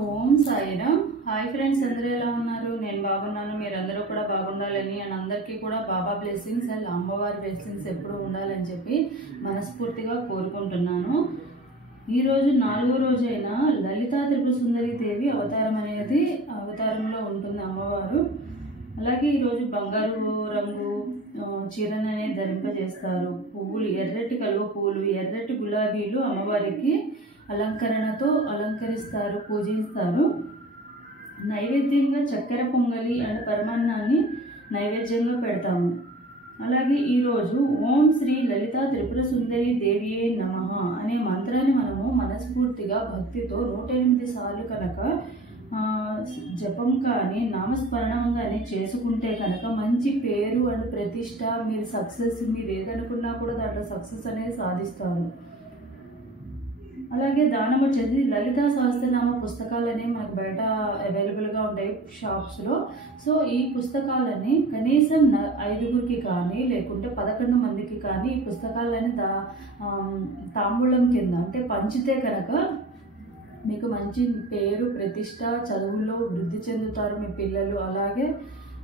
ఓం Sairam. Hi friends, అందరూ ఎలా ఉన్నారు? నేను బాగున్నాను. మీరందరూ కూడా బాగుండాలని అండ్ అందరికీ కూడా బాబా బ్లెస్సింగ్స్ అండ్ అమ్మవారి బ్లెస్సింగ్స్ ఎప్పుడూ ఉండాలని చెప్పి మనస్ఫూర్తిగా కోరుకుంటున్నాను. ఈరోజు 4వ రోజైన లలితా త్రిపుర సుందరి దేవి అవతారంలో ఉంటుంది అమ్మవారు. అలాగే ఈరోజు బంగారు రంగు చీరను అనేది ధరింపజేస్తారు. పువ్వులు, ఎర్రటి కలువ పువ్వులు, ఎర్రటి గులాబీలు అమ్మవారికి అలంకరణతో అలంకరిస్తారు, పూజిస్తారు. నైవేద్యంగా చక్కెర పొంగలి అండ్ పరమాన్నాన్ని నైవేద్యంగా పెడతాము. అలాగే ఈరోజు ఓం శ్రీ లలితా త్రిపుర సుందరి దేవియే నమః అనే మంత్రాన్ని మనము మనస్ఫూర్తిగా భక్తితో 108 సార్లు కనుక జపం కానీ నామస్మరణం కానీ చేసుకుంటే కనుక మంచి పేరు అండ్ ప్రతిష్ట, మీరు సక్సెస్, మీరు ఏదనుకున్నా కూడా దాంట్లో సక్సెస్ అనేది సాధిస్తారు. అలాగే దానం వచ్చేది లలితా సహస్రనామ పుస్తకాలు అనేవి మనకు బయట అవైలబుల్గా ఉంటాయి షాప్స్లో. సో ఈ పుస్తకాలని కనీసం 5గురికి కానీ లేకుంటే 11 మందికి కానీ ఈ పుస్తకాలని తాంబూలం కింద అంటే పంచితే కనుక మీకు మంచి పేరు, ప్రతిష్ట, చదువులో వృద్ధి చెందుతారు మీ పిల్లలు. అలాగే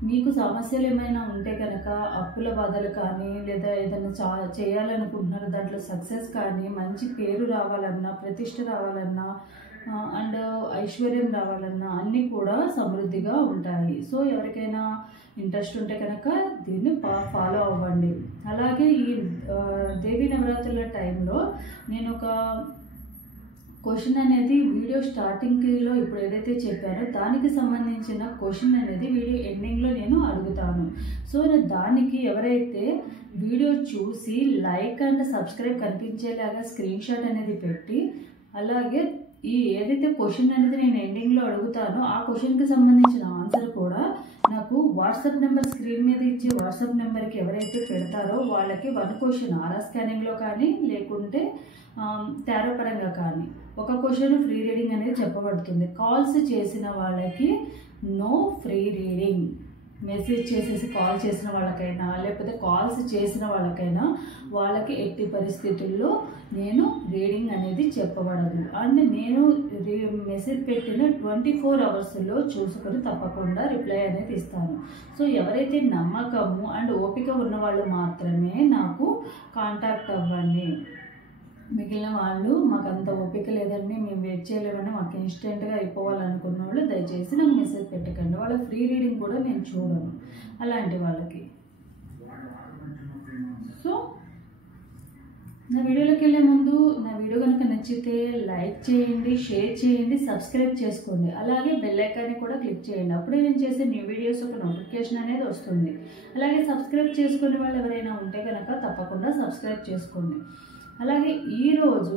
మీకు సమస్యలు ఏమైనా ఉంటే కనుక అప్పుల బాధలు కానీ లేదా ఏదైనా చేయాలనుకుంటున్నారు దాంట్లో సక్సెస్ కానీ, మంచి పేరు రావాలన్నా, ప్రతిష్ట రావాలన్నా అండ్ ఐశ్వర్యం రావాలన్నా అన్నీ కూడా సమృద్ధిగా ఉంటాయి. సో ఎవరికైనా ఇంట్రెస్ట్ ఉంటే కనుక దీన్ని ఫాలో అవ్వండి. అలాగే ఈ దేవీ నవరాత్రుల టైంలో నేను ఒక క్వశ్చన్ అనేది వీడియో స్టార్టింగ్లో ఇప్పుడు ఏదైతే చెప్పారో దానికి సంబంధించిన క్వశ్చన్ అనేది వీడియో ఎండింగ్లో నేను అడుగుతాను. సో దానికి ఎవరైతే వీడియో చూసి లైక్ అండ్ సబ్స్క్రైబ్ కనిపించేలాగా స్క్రీన్ షాట్ అనేది పెట్టి, అలాగే ఈ ఏదైతే క్వశ్చన్ అనేది నేను ఎండింగ్లో అడుగుతానో ఆ క్వశ్చన్కి సంబంధించిన ఆన్సర్ కూడా నాకు వాట్సాప్ నెంబర్, స్క్రీన్ మీద ఇచ్చే వాట్సాప్ నెంబర్కి ఎవరైతే పెడతారో వాళ్ళకి 1 క్వశ్చన్ ఆరా స్కానింగ్లో కానీ లేకుంటే టారో పరంగా కానీ ఒక క్వశ్చన్ ఫ్రీ రీడింగ్ అనేది చెప్పబడుతుంది. కాల్స్ చేసిన వాళ్ళకి నో ఫ్రీ రీడింగ్. మెసేజ్ చేసేసి కాల్ చేసిన వాళ్ళకైనా లేకపోతే కాల్స్ చేసిన వాళ్ళకైనా వాళ్ళకి ఎట్టి పరిస్థితుల్లో నేను రీడింగ్ అనేది చెప్పబడదు. అండ్ నేను మెసేజ్ పెట్టిన 24 అవర్స్లో చూసుకొని తప్పకుండా రిప్లై అనేది ఇస్తాను. సో ఎవరైతే నమ్మకము అండ్ ఓపిక ఉన్న వాళ్ళు మాత్రమే నాకు కాంటాక్ట్ అవ్వండి. మిగిలిన వాళ్ళు మాకు అంత ఓపిక లేదండి, మేము వెయిట్ చేయలేమని, మాకు ఇన్స్టెంట్గా అయిపోవాలనుకున్న వాళ్ళు దయచేసి నాకు మెసేజ్ పెట్టకండి. వాళ్ళ ఫ్రీ రీడింగ్ కూడా నేను చూడను అలాంటి వాళ్ళకి. సో నా వీడియోలోకి వెళ్ళే ముందు నా వీడియో కనుక నచ్చితే లైక్ చేయండి, షేర్ చేయండి, సబ్స్క్రైబ్ చేసుకోండి. అలాగే బెల్ ఐకాన్ని కూడా క్లిక్ చేయండి. అప్పుడే నేను చేసే న్యూ వీడియోస్ ఒక నోటిఫికేషన్ అనేది వస్తుంది. అలాగే సబ్స్క్రైబ్ చేసుకునే వాళ్ళు ఎవరైనా ఉంటే కనుక తప్పకుండా సబ్స్క్రైబ్ చేసుకోండి. అలాగే ఈరోజు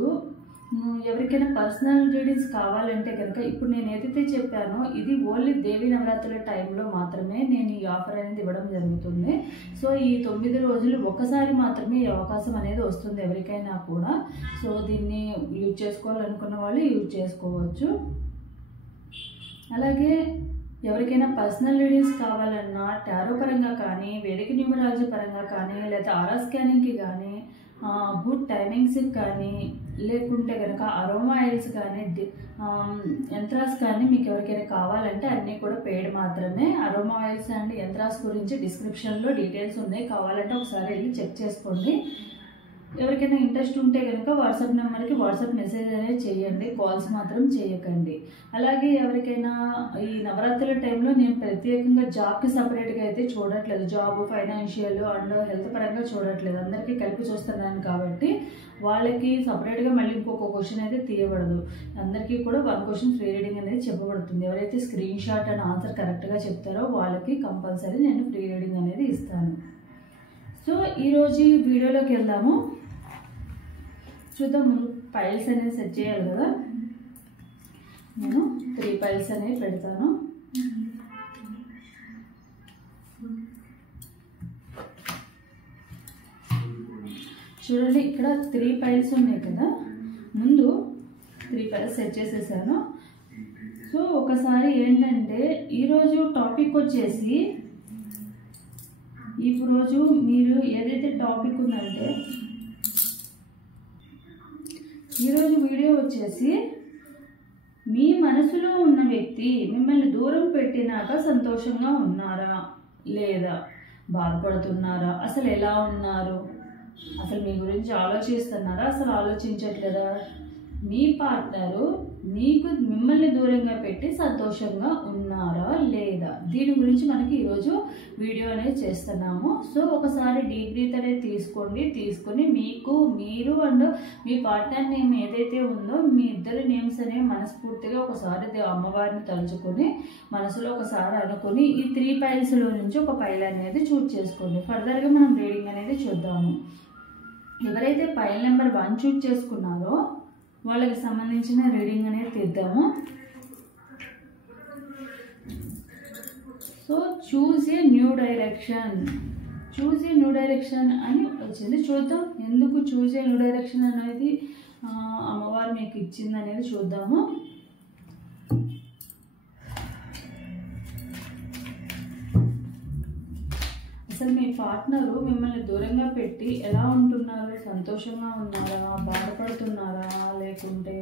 ఎవరికైనా పర్సనల్ రీడింగ్స్ కావాలంటే కనుక ఇప్పుడు నేను ఏదైతే చెప్పానో ఇది ఓన్లీ దేవీ నవరాత్రుల టైంలో మాత్రమే నేను ఈ ఆఫర్ అనేది ఇవ్వడం జరుగుతుంది. సో ఈ 9 రోజులు ఒకసారి మాత్రమే ఈ అవకాశం అనేది వస్తుంది ఎవరికైనా కూడా. సో దీన్ని యూజ్ చేసుకోవాలనుకున్న వాళ్ళు యూజ్ చేసుకోవచ్చు. అలాగే ఎవరికైనా పర్సనల్ రీడింగ్స్ కావాలన్నా టారో పరంగా కానీ, వేదిక న్యూమరాలజీ పరంగా కానీ, లేదా ఆరా స్కానింగ్కి కానీ, గుడ్ టైమింగ్స్కి కానీ, లేకుంటే కనుక అరోమా ఆయిల్స్ కానీ, యంత్రాస్ కానీ మీకు ఎవరికైనా కావాలంటే అన్నీ కూడా పెయిడ్ మాత్రమే. అరోమా ఆయిల్స్ అండ్ యంత్రాస్ గురించి డిస్క్రిప్షన్లో డీటెయిల్స్ ఉన్నాయి, కావాలంటే ఒకసారి వెళ్ళి చెక్ చేసుకోండి. ఎవరికైనా ఇంట్రెస్ట్ ఉంటే కనుక వాట్సాప్ నెంబర్కి వాట్సాప్ మెసేజ్ అనేది చేయండి, కాల్స్ మాత్రం చేయకండి. అలాగే ఎవరికైనా ఈ నవరాత్రుల టైంలో నేను ప్రత్యేకంగా జాబ్కి సపరేట్గా అయితే చూడట్లేదు. జాబ్, ఫైనాన్షియల్ అండ్ హెల్త్ పరంగా చూడట్లేదు, అందరికీ కలిపి చూస్తున్నాను కాబట్టి వాళ్ళకి సపరేట్గా మళ్ళీ ఇంకొక క్వశ్చన్ అయితే తీయబడదు. అందరికీ కూడా 1 క్వశ్చన్ ఫ్రీ రీడింగ్ అనేది చెప్పబడుతుంది. ఎవరైతే స్క్రీన్ షాట్ అండ్ ఆన్సర్ కరెక్ట్గా చెప్తారో వాళ్ళకి కంపల్సరీ నేను ఫ్రీ రీడింగ్ అనేది ఇస్తాను. సో ఈరోజు వీడియోలోకి వెళ్దాము. చూద్దాం. ముందు పైల్స్ అనేది సెట్ చేయాలి కదా. నేను 3 పైల్స్ అనేవి పెడతాను. చూడండి, ఇక్కడ 3 పైల్స్ ఉన్నాయి కదా. ముందు 3 పైల్స్ సెట్ చేసేసాను. సో ఒకసారి ఏంటంటే ఈరోజు టాపిక్ వచ్చేసి, ఈరోజు మీరు ఏదైతే టాపిక్ ఉందంటే ఈరోజు వీడియో వచ్చేసి మీ మనసులో వ్యక్తి మిమ్మల్ని దూరం పెట్టినాక సంతోషంగా ఉన్నారా లేదా బాధపడుతున్నారా? అసలు ఎలా ఉన్నారు? అసలు మీ గురించి ఆలోచిస్తున్నారా? అసలు ఆలోచించట్లేదా? మీ పార్ట్నరు మిమ్మల్ని దూరంగా పెట్టి సంతోషంగా ఉన్నారా లేదా? దీని గురించి మనకి ఈరోజు వీడియో అనేది చేస్తున్నాము. సో ఒకసారి డీప్ బ్రీత్ అనేది తీసుకొని మీరు అండ్ మీ పార్ట్నర్ నేమ్ ఏదైతే ఉందో మీ ఇద్దరి నేమ్స్ అనేవి మనస్ఫూర్తిగా ఒకసారి అమ్మవారిని తలుచుకొని మనసులో ఒకసారి అనుకుని ఈ 3 పైల్స్లో నుంచి ఒక పైల్ అనేది చూజ్ చేసుకోండి. ఫర్దర్గా మనం రీడింగ్ అనేది చూద్దాము. ఎవరైతే పైల్ నెంబర్ 1 చూజ్ చేసుకున్నారో వాళ్ళకి సంబంధించిన రీడింగ్ అనేది తీద్దాము. So choose a new direction అని వచ్చింది. చూద్దాం ఎందుకు చూజ్ ఏ న్యూ డైరెక్షన్ అనేది అమ్మవారు మీకు ఇచ్చింది అనేది చూద్దాము. అసలు మీ పార్ట్నరు మిమ్మల్ని దూరంగా పెట్టి ఎలా ఉంటున్నారు? సంతోషంగా ఉన్నారా? బాధపడుతున్నారా? లేకుంటే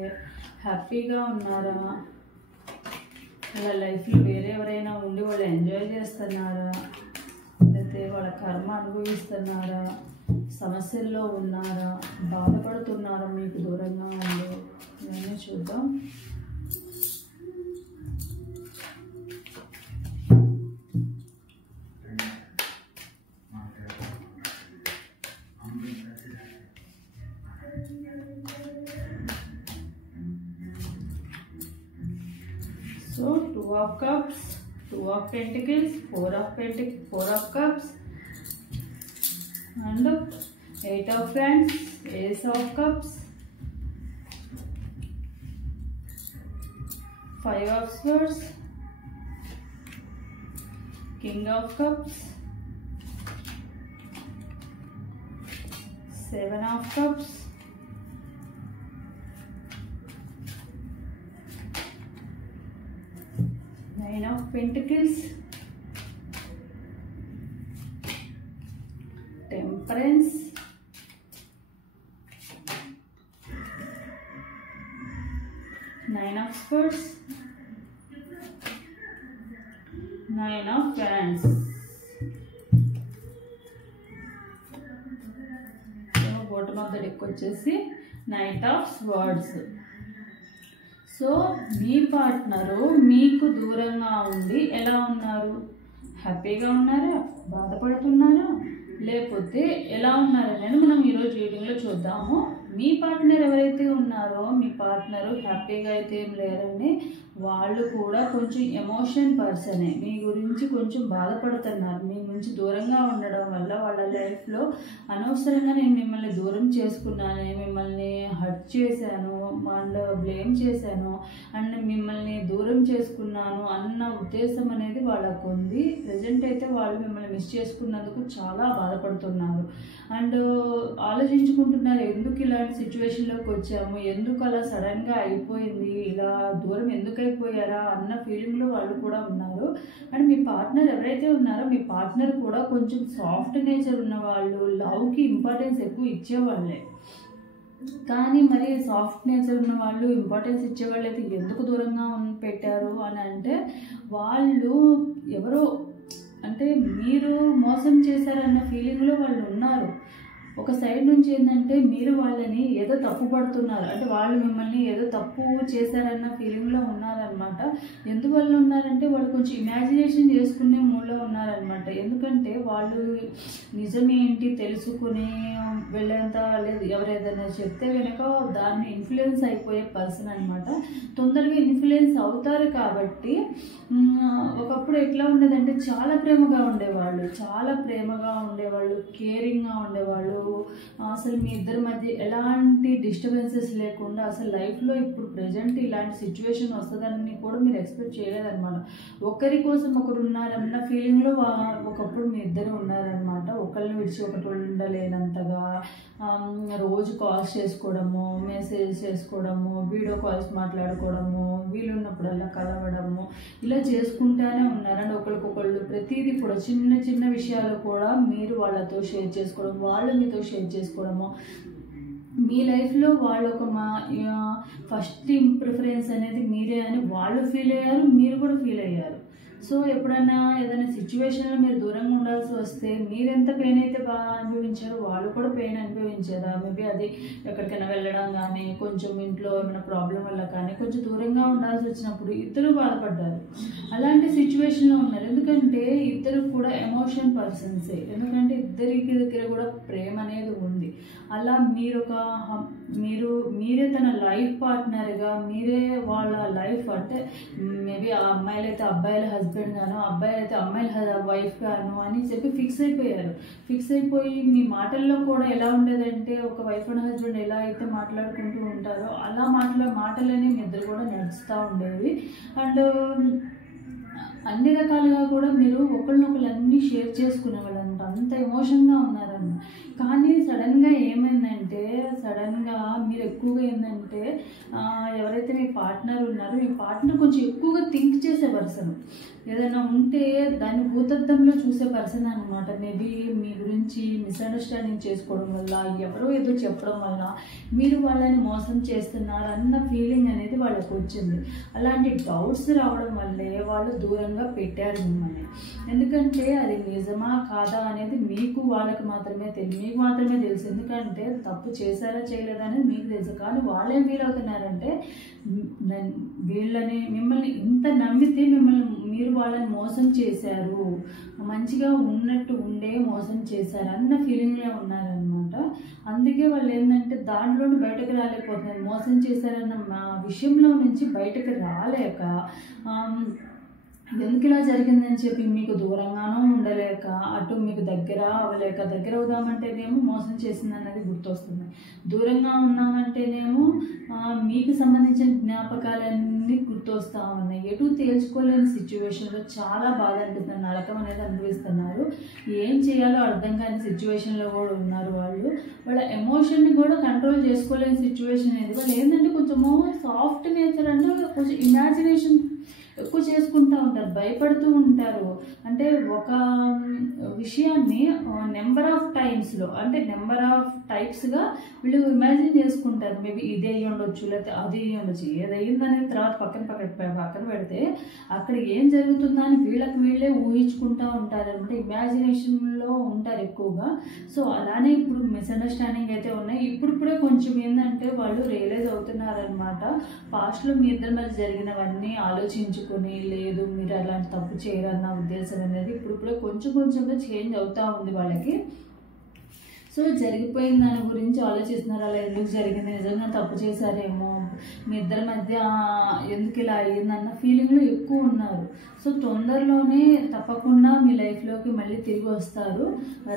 హ్యాపీగా ఉన్నారా? వాళ్ళ లైఫ్లో వేరే ఎవరైనా ఉండి వాళ్ళు ఎంజాయ్ చేస్తున్నారా? లేకపోతే వాళ్ళ కర్మ అనుభవిస్తున్నారా? సమస్యల్లో ఉన్నారా? బాధపడుతున్నారా మీకు దూరంగా ఉండి? ఇవన్నీ చూద్దాం. So 2 of Cups, 2 of Pentacles, 4 of Cups, and 8 of Wands, Ace of Cups, 5 of Swords, King of Cups, 7 of Cups, 9 of Pentacles, Temperance, 9 of Swords, 9 of Wands. Bottom of the deck వచ్చేసి Knight of Swords. So me partner మీకు దూరంగా ఉండి ఎలా ఉన్నారు? హ్యాపీగా ఉన్నారా? బాధపడుతున్నారా? లేకపోతే ఎలా ఉన్నారనేది మనం ఈరోజు రీడింగ్లో చూద్దాము. మీ పార్ట్నర్ ఎవరైతే ఉన్నారో మీ పార్ట్నరు హ్యాపీగా అయితే ఏం లేరండి. వాళ్ళు కూడా కొంచెం ఎమోషన్ పర్సనే. మీ గురించి కొంచెం బాధపడుతున్నారు. మీ గురించి దూరంగా ఉండడం వల్ల వాళ్ళ లైఫ్లో అనవసరంగా నేను మిమ్మల్ని దూరం చేసుకున్నాను, మిమ్మల్ని హర్ట్ చేశాను అండ్ బ్లేమ్ చేశాను అండ్ మిమ్మల్ని దూరం చేసుకున్నాను అన్న ఉద్దేశం అనేది వాళ్ళకు ఉంది. ప్రజెంట్ అయితే వాళ్ళు మిమ్మల్ని మిస్ చేసుకున్నందుకు చాలా బాధపడుతున్నారు అండ్ ఆలోచించుకుంటున్నారు, ఎందుకు ఇలాంటి సిచ్యువేషన్లోకి వచ్చాము, ఎందుకు అలా సడన్గా అయిపోయింది, ఇలా దూరం ఎందుకు అయిపోయారా అన్న ఫీలింగ్లో వాళ్ళు కూడా ఉన్నారు. అండ్ మీ పార్ట్నర్ ఎవరైతే ఉన్నారో మీ పార్ట్నర్ కూడా కొంచెం సాఫ్ట్ నేచర్ ఉన్న వాళ్ళు, లవ్కి ఇంపార్టెన్స్ ఎక్కువ ఇచ్చేవాళ్ళే. కానీ మరి సాఫ్ట్ నేచర్ ఉన్న వాళ్ళు, ఇంపార్టెన్స్ ఇచ్చేవాళ్ళు అయితే ఎందుకు దూరంగా పెట్టారు అని అంటే వాళ్ళు ఎవరో అంటే మీరు మోసం చేశారన్న ఫీలింగ్లో వాళ్ళు ఉన్నారు. ఒక సైడ్ నుంచి ఏంటంటే మీరు వాళ్ళని ఏదో తప్పు పడుతున్నారు, అంటే వాళ్ళు మిమ్మల్ని ఏదో తప్పు చేశారన్న ఫీలింగ్లో ఉన్నారనమాట. ఎందువల్ల ఉన్నారంటే వాళ్ళు కొంచెం ఇమాజినేషన్ చేసుకునే మూడ్లో ఉన్నారనమాట. ఎందుకంటే వాళ్ళు నిజమేంటి తెలుసుకుని వెళ్ళేంత లేదు. ఎవరేదైనా చెప్తే వెనక దాన్ని ఇన్ఫ్లుయెన్స్ అయిపోయే పర్సన్ అనమాట. తొందరగా ఇన్ఫ్లుయెన్స్ అవుతారు కాబట్టి ఒకప్పుడు ఎట్లా ఉండేదంటే చాలా ప్రేమగా ఉండేవాళ్ళు, కేరింగ్గా ఉండేవాళ్ళు. అసలు మీ ఇద్దరి మధ్య ఎలాంటి డిస్టర్బెన్సెస్ లేకుండా అసలు లైఫ్లో ఇప్పుడు ప్రజెంట్ ఇలాంటి సిచ్యువేషన్ వస్తుందని కూడా మీరు ఎక్స్పెక్ట్ చేయలేదన్నమాట. ఒకరి కోసం ఒకరు ఉన్నారన్న ఫీలింగ్లో ఒకప్పుడు మీ ఇద్దరు ఉన్నారనమాట. ఒకరిని విడిచి ఒకటి ఉండలేనంతగా రోజు కాల్స్ చేసుకోవడము, మెసేజ్ చేసుకోవడము, వీడియో కాల్స్ మాట్లాడుకోవడము, వీలున్నప్పుడల్లా కలవడము, ఇలా చేసుకుంటూనే ఉన్నారండి. ఒకరికొకళ్ళు ప్రతిదీ కూడా చిన్న చిన్న విషయాలు కూడా మీరు వాళ్ళతో షేర్ చేసుకోవడం, వాళ్ళు మీతో షేర్ చేసుకోవడము. మీ లైఫ్లో వాళ్ళు ఒక ఫస్ట్ ప్రిఫరెన్స్ అనేది మీరే అని వాళ్ళు వాళ్ళు ఫీల్ అయ్యారు, మీరు కూడా ఫీల్ అయ్యారు. సో ఎప్పుడైనా ఏదైనా సిచ్యువేషన్లో మీరు దూరంగా ఉండాల్సి వస్తే మీరు ఎంత పెయిన్ అయితే బాగా అనుభవించారో వాళ్ళు కూడా పెయిన్ అనుభవించారా? మేబీ అది ఎక్కడికైనా వెళ్ళడం కానీ, కొంచెం ఇంట్లో ఏమైనా ప్రాబ్లం వల్ల కానీ కొంచెం దూరంగా ఉండాల్సి వచ్చినప్పుడు ఇద్దరు బాధపడ్డారు. అలాంటి సిచ్యువేషన్లో ఉన్నారు. ఎందుకంటే ఇద్దరు కూడా ఎమోషన్ పర్సన్సే. ఎందుకంటే ఇద్దరికి దగ్గర కూడా ప్రేమ అనేది ఉంది. అలా మీరే తన లైఫ్ పార్ట్నర్గా, మీరే వాళ్ళ లైఫ్ అంటే మేబీ ఆ అమ్మాయిలైతే అబ్బాయిల హస్బెండ్ గాను, అబ్బాయిలైతే అమ్మాయిల వైఫ్ గాను అని చెప్పి ఫిక్స్ అయిపోయారు. ఫిక్స్ అయిపోయి మీ మాటల్లో కూడా ఎలా ఉండేదంటే ఒక వైఫ్ అండ్ హస్బెండ్ ఎలా అయితే మాట్లాడుకుంటూ ఉంటారో అలా మాటలనే మీ ఇద్దరు కూడా నడుస్తూ ఉండేవి. అండ్ అన్ని రకాలుగా కూడా మీరు ఒకళ్ళనొకళ్ళు అన్నీ షేర్ చేసుకునేవాళ్ళు అనమాట. అంత ఎమోషన్గా ఉన్నారన్న. కానీ సడన్గా ఏమైందంటే మీరు ఎక్కువగా ఏంటంటే ఎవరైతే మీ పార్ట్నర్ ఉన్నారో మీ పార్ట్నర్ కొంచెం ఎక్కువగా థింక్ చేసే పర్సన్, ఏదైనా ఉంటే దాన్ని భూతద్దంలో చూసే పర్సన్ అనమాట. మేబీ మీ గురించి మిస్అండర్స్టాండింగ్ చేసుకోవడం వల్ల, ఎవరో ఏదో చెప్పడం వల్ల మీరు వాళ్ళని మోసం చేస్తున్నారు అన్న ఫీలింగ్ అనేది వాళ్ళకు వచ్చింది. అలాంటి డౌట్స్ రావడం వల్లే వాళ్ళు దూరంగా పెట్టారు మిమ్మల్ని. ఎందుకంటే అది నిజమా కాదా అనేది మీకు వాళ్ళకి మాత్రమే తెలుసు. ఎందుకంటే తప్పు చేశారా చేయలేదా అనేది మీకు తెలుసు. కానీ వాళ్ళేం ఫీల్ అవుతున్నారంటే మిమ్మల్ని ఇంత నమ్మితే మీరు వాళ్ళని మోసం చేశారు, మంచిగా ఉన్నట్టు ఉండే మోసం చేశారు అన్న ఫీలింగ్లో ఉన్నారనమాట. అందుకే వాళ్ళు ఏంటంటే దాంట్లోనే బయటకు రాలేకపోతున్నారు. మోసం చేశారన్న విషయంలో నుంచి బయటకు రాలేక ఎందుకు ఇలా జరిగిందని చెప్పి మీకు దూరంగానూ ఉండలేక, అటు మీకు దగ్గర అవుదామంటేనేమో మోసం చేసింది అనేది గుర్తొస్తుంది. దూరంగా ఉన్నామంటేనేమో మీకు సంబంధించిన జ్ఞాపకాలన్నీ గుర్తొస్తూ ఉన్నాయి. ఎటు తేల్చుకోలేని సిచ్యువేషన్లో చాలా బాధ అనిపిస్తుంది, నరకం అనేది అనుభవిస్తున్నారు. ఏం చేయాలో అర్థం కాని సిచ్యువేషన్లో కూడా ఉన్నారు. వాళ్ళ ఎమోషన్ని కూడా కంట్రోల్ చేసుకోలేని సిచ్యువేషన్ అనేది. వాళ్ళు ఏంటంటే కొంచెము సాఫ్ట్ నేచర్ అంటే కొంచెం ఇమాజినేషన్ ఎక్కువ చేసుకుంటూ ఉంటారు, భయపడుతూ ఉంటారు. అంటే ఒక విషయాన్ని నెంబర్ ఆఫ్ టైప్స్గా వీళ్ళు ఇమాజిన్ చేసుకుంటారు. మేబీ ఇదే అయ్యి ఉండొచ్చు, లేకపోతే అది అయ్యి ఉండొచ్చు. ఏదయ్యిందనేది తర్వాత పక్కన పెడితే అక్కడ ఏం జరుగుతుందో అని వీళ్ళే ఊహించుకుంటూ ఉంటారు అనమాట. ఇమాజినేషన్లో ఉంటారు ఎక్కువగా. సో అలానే ఇప్పుడు మిస్అండర్స్టాండింగ్ అయితే ఉన్నాయి. ఇప్పుడిప్పుడే కొంచెం ఏంటంటే వాళ్ళు రియలైజ్ అవుతున్నారనమాట. పాస్ట్లో మీ ఇద్దరి మధ్య జరిగినవన్నీ ఆలోచించుకుని లేదు మీరు అలాంటి తప్పు చేయరన్న ఉద్దేశం అనేది ఇప్పుడిప్పుడే కొంచెంగా చేంజ్ అవుతూ ఉంది వాళ్ళకి. సో జరిగిపోయిన దాని గురించి ఆలోచిస్తున్నారు. అలా ఎందుకు జరిగింది, నిజంగా తప్పు చేశారేమో, మీ ఇద్దరి మధ్య ఎందుకు ఇలా అయ్యిందన్న ఫీలింగ్లో ఎక్కువ ఉన్నారు. సో తొందరలోనే తప్పకుండా మీ లైఫ్లోకి మళ్ళీ తిరిగి వస్తారు.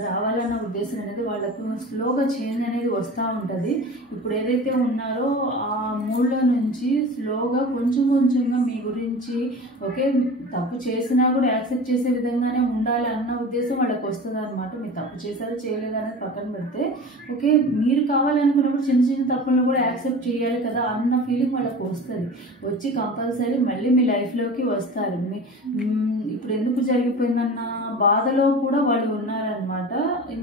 రావాలన్న ఉద్దేశం అనేది వాళ్ళకు స్లోగా చేంజ్ అనేది వస్తూ ఉంటుంది. ఇప్పుడు ఏదైతే ఉన్నారో ఆ మూడ్లో నుంచి స్లోగా కొంచెంగా మీ గురించి ఓకే తప్పు చేసినా కూడా యాక్సెప్ట్ చేసే విధంగానే ఉండాలి అన్న ఉద్దేశం వాళ్ళకి వస్తుంది అనమాట. మీరు తప్పు చేశారో చేయలేదు అనేది పక్కన పెడితే ఓకే మీరు కావాలనుకున్నప్పుడు చిన్న తప్పులను కూడా యాక్సెప్ట్ చేయాలి కదా అన్న ఫీలింగ్ వాళ్ళకి వస్తుంది. వచ్చి కంపల్సరీ మళ్ళీ మీ లైఫ్లోకి వస్తారు. ఇప్పుడు ఎందుకు జరిగిపోయిందన్న బాధలో కూడా వాళ్ళు ఉన్నారనమాట.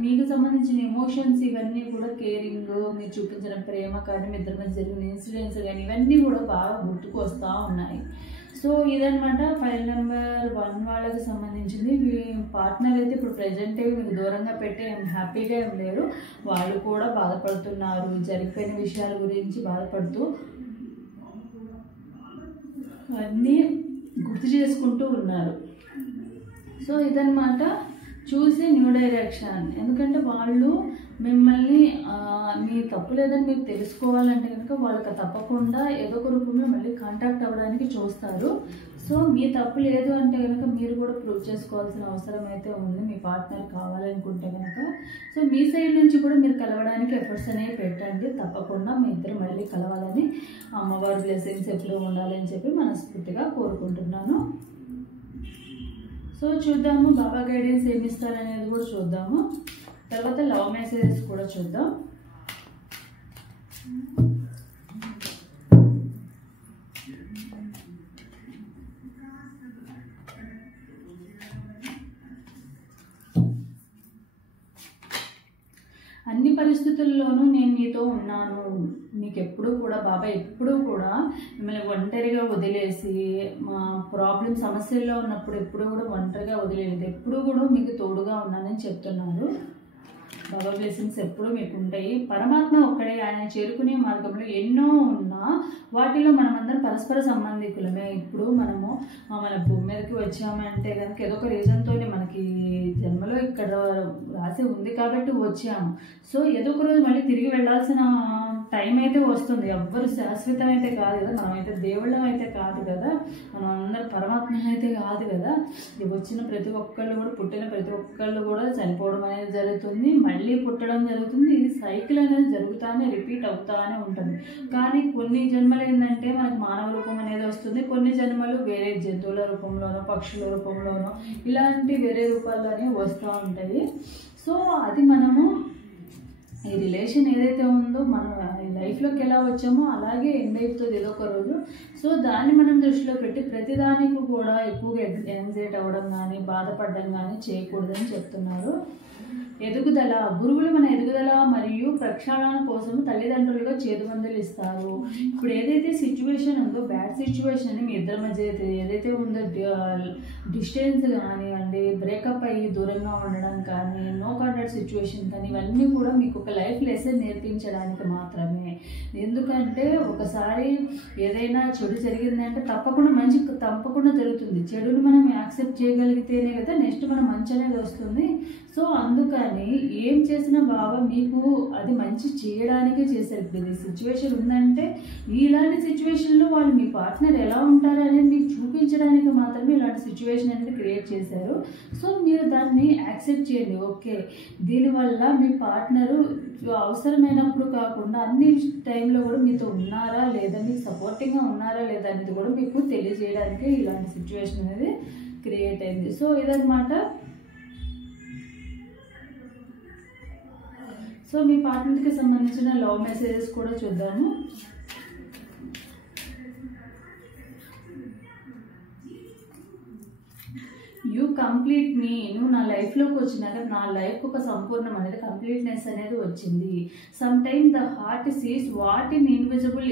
మీకు సంబంధించిన ఎమోషన్స్ ఇవన్నీ కూడా కేరింగ్, మీరు చూపించిన ప్రేమ కానీ, మీ ఇద్దరి మధ్య జరిగిన ఇన్సిడెంట్స్ కానీ ఇవన్నీ కూడా బాగా గుర్తుకు వస్తూ ఉన్నాయి. సో ఇదనమాట ఫైల్ నెంబర్ 1 వాళ్ళకి సంబంధించింది. మీ పార్ట్నర్ అయితే ఇప్పుడు ప్రజెంట్ మీకు దూరంగా పెట్టి హ్యాపీగా ఏం లేరు. వాళ్ళు కూడా బాధపడుతున్నారు, జరిగిపోయిన విషయాల గురించి బాధపడుతూ అన్నీ గుర్తు చేసుకుంటూ ఉన్నారు. సో ఇదనమాట చూసి న్యూ డైరెక్షన్. ఎందుకంటే వాళ్ళు మిమ్మల్ని మీ తప్పు లేదని మీరు తెలుసుకోవాలంటే కనుక వాళ్ళకి తప్పకుండా ఏదో ఒక రూపంలో మళ్ళీ కాంటాక్ట్ అవ్వడానికి చూస్తారు. సో మీ తప్పు లేదు అంటే కనుక మీరు కూడా ప్రూవ్ చేసుకోవాల్సిన అవసరం అయితే ఉంది మీ పార్ట్నర్ కావాలనుకుంటే కనుక. సో మీ సైడ్ నుంచి కూడా మీరు కలవడానికి ఎఫర్ట్స్ అనేవి పెట్టండి. తప్పకుండా మీ ఇద్దరు మళ్ళీ కలవాలని, అమ్మవారి బ్లెస్సింగ్స్ ఎప్పుడూ ఉండాలని చెప్పి మనస్ఫూర్తిగా కోరుకుంటున్నాను. సో చూద్దాము బాబా గైడెన్స్ ఏమి ఇస్తారనేది కూడా చూద్దాము. తర్వాత లవ్ మెసేజెస్ కూడా చూద్దాం. అన్ని పరిస్థితుల్లోనూ నేను మీతో ఉన్నాను, మీకు ఎప్పుడూ కూడా బాబా ఎప్పుడూ కూడా మిమ్మల్ని ఒంటరిగా వదిలేసి, మా ప్రాబ్లం సమస్యల్లో ఉన్నప్పుడు ఎప్పుడూ కూడా ఒంటరిగా వదిలేదు, ఎప్పుడూ కూడా మీకు తోడుగా ఉన్నానని చెప్తున్నారు. బాబా బ్లెస్సింగ్స్ ఎప్పుడూ మీకు ఉంటాయి. పరమాత్మ ఒక్కడే, ఆయన చేరుకునే మార్గంలో ఎన్నో ఉన్నా వాటిలో మనమందరం పరస్పర సంబంధికులమే. ఇప్పుడు మనము మన భూమి మీదకి వచ్చామంటే కనుక ఏదో ఒక రీజన్తోనే మనకి జన్మలో ఇక్కడ రాసి ఉంది కాబట్టి వచ్చాము. సో ఏదో ఒక రోజు మళ్ళీ తిరిగి వెళ్ళాల్సిన టైం అయితే వస్తుంది. ఎవ్వరు శాశ్వతం అయితే కాదు కదా, మనమైతే దేవుళ్ళం అయితే కాదు కదా, మనం అందరం పరమాత్మలు అయితే కాదు కదా. వచ్చిన ప్రతి ఒక్కళ్ళు కూడా, పుట్టిన ప్రతి ఒక్కళ్ళు కూడా చనిపోవడం అనేది జరుగుతుంది, మళ్ళీ పుట్టడం జరుగుతుంది. ఇది సైకిల్ అనేది జరుగుతానే రిపీట్ అవుతానే ఉంటుంది. కానీ కొన్ని జన్మలు ఏంటంటే మనకు మానవ రూపం అనేది వస్తుంది, కొన్ని జన్మలు వేరే జంతువుల రూపంలోనో పక్షుల రూపంలోనో ఇలాంటి వేరే రూపాల్లోనే వస్తూ ఉంటాయి. సో అది మనము ఈ రిలేషన్ ఏదైతే ఉందో మనం లైఫ్లోకి ఎలా వచ్చామో అలాగే ఎండ్ అవుతుంది ఏదో ఒక రోజు. సో దాన్ని మనం దృష్టిలో పెట్టి ప్రతిదానికి కూడా ఎక్కువగా యాంగ్జైటీ అవ్వడం కానీ బాధపడడం కానీ చేయకూడదని చెప్తున్నారు. ఎదుగుదల, గురువులు మన ఎదుగుదల మరియు ప్రక్షాళన కోసం తల్లిదండ్రులుగా చేదుమందులు ఇస్తారు. ఇప్పుడు ఏదైతే సిచ్యువేషన్ ఉందో, బ్యాడ్ సిచ్యువేషన్ మీ ఇద్దరి మధ్య ఏదైతే ఉందో, డిస్టెన్స్ కానివ్వండి, బ్రేకప్ అయ్యి దూరంగా ఉండడం కానీ, నో కాంటాక్ట్ సిచ్యువేషన్ కానీ, ఇవన్నీ కూడా మీకు ఒక లైఫ్ లెసన్ నేర్పించడానికి మాత్రమే. ఎందుకంటే ఒకసారి ఏదైనా చెడు జరిగిందంటే తప్పకుండా మంచి తప్పకుండా జరుగుతుంది. చెడుని మనం యాక్సెప్ట్ చేయగలిగితేనే కదా నెక్స్ట్ మనం మంచి అనేది వస్తుంది. సో అందుకని ఏం చేసినా బాబా మీకు అది మంచి చేయడానికే చేశారు. ఇది సిచ్యువేషన్ ఉందంటే ఇలాంటి సిచ్యువేషన్లో వాళ్ళు మీ పార్ట్నర్ ఎలా ఉంటారు అనేది మీకు చూపించడానికి మాత్రమే ఇలాంటి సిచ్యువేషన్ అనేది క్రియేట్ చేశారు. సో మీరు దాన్ని యాక్సెప్ట్ చేయండి. ఓకే, దీనివల్ల మీ పార్ట్నరు అవసరమైనప్పుడు కాకుండా అన్ని టైంలో కూడా మీతో ఉన్నారా లేదా, మీకు సపోర్టింగ్గా ఉన్నారా లేదా అనేది కూడా మీకు తెలియజేయడానికి ఇలాంటి సిచ్యువేషన్ అనేది క్రియేట్ అయింది. సో ఇదన్నమాట. సో మీ పార్ట్నర్కి సంబంధించిన లవ్ మెసేజెస్ కూడా చూద్దాము. యూ కంప్లీట్ మీ, నువ్వు నా లైఫ్లోకి వచ్చినాక నా లైఫ్కి ఒక సంపూర్ణం అనేది కంప్లీట్నెస్ అనేది వచ్చింది. Some time the heart sees what in invisible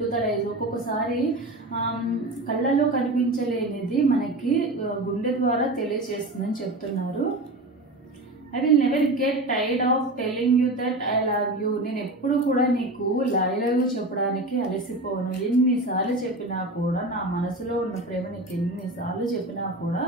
to the eyes. ఒక్కొక్కసారి కళ్ళలో కనిపించలేనిది మనకి గుండె ద్వారా తెలియజేస్తుందని చెప్తున్నారు. I will never get tired of telling you that I love you. నేను ఎప్పుడు కూడా నీకు ఐ లవ్ యూ చెప్పడానికి అలసిపోను. ఎన్నిసార్లు చెప్పినా కూడా, నా మనసులో ఉన్న ప్రేమ నీకు ఎన్నిసార్లు చెప్పినా కూడా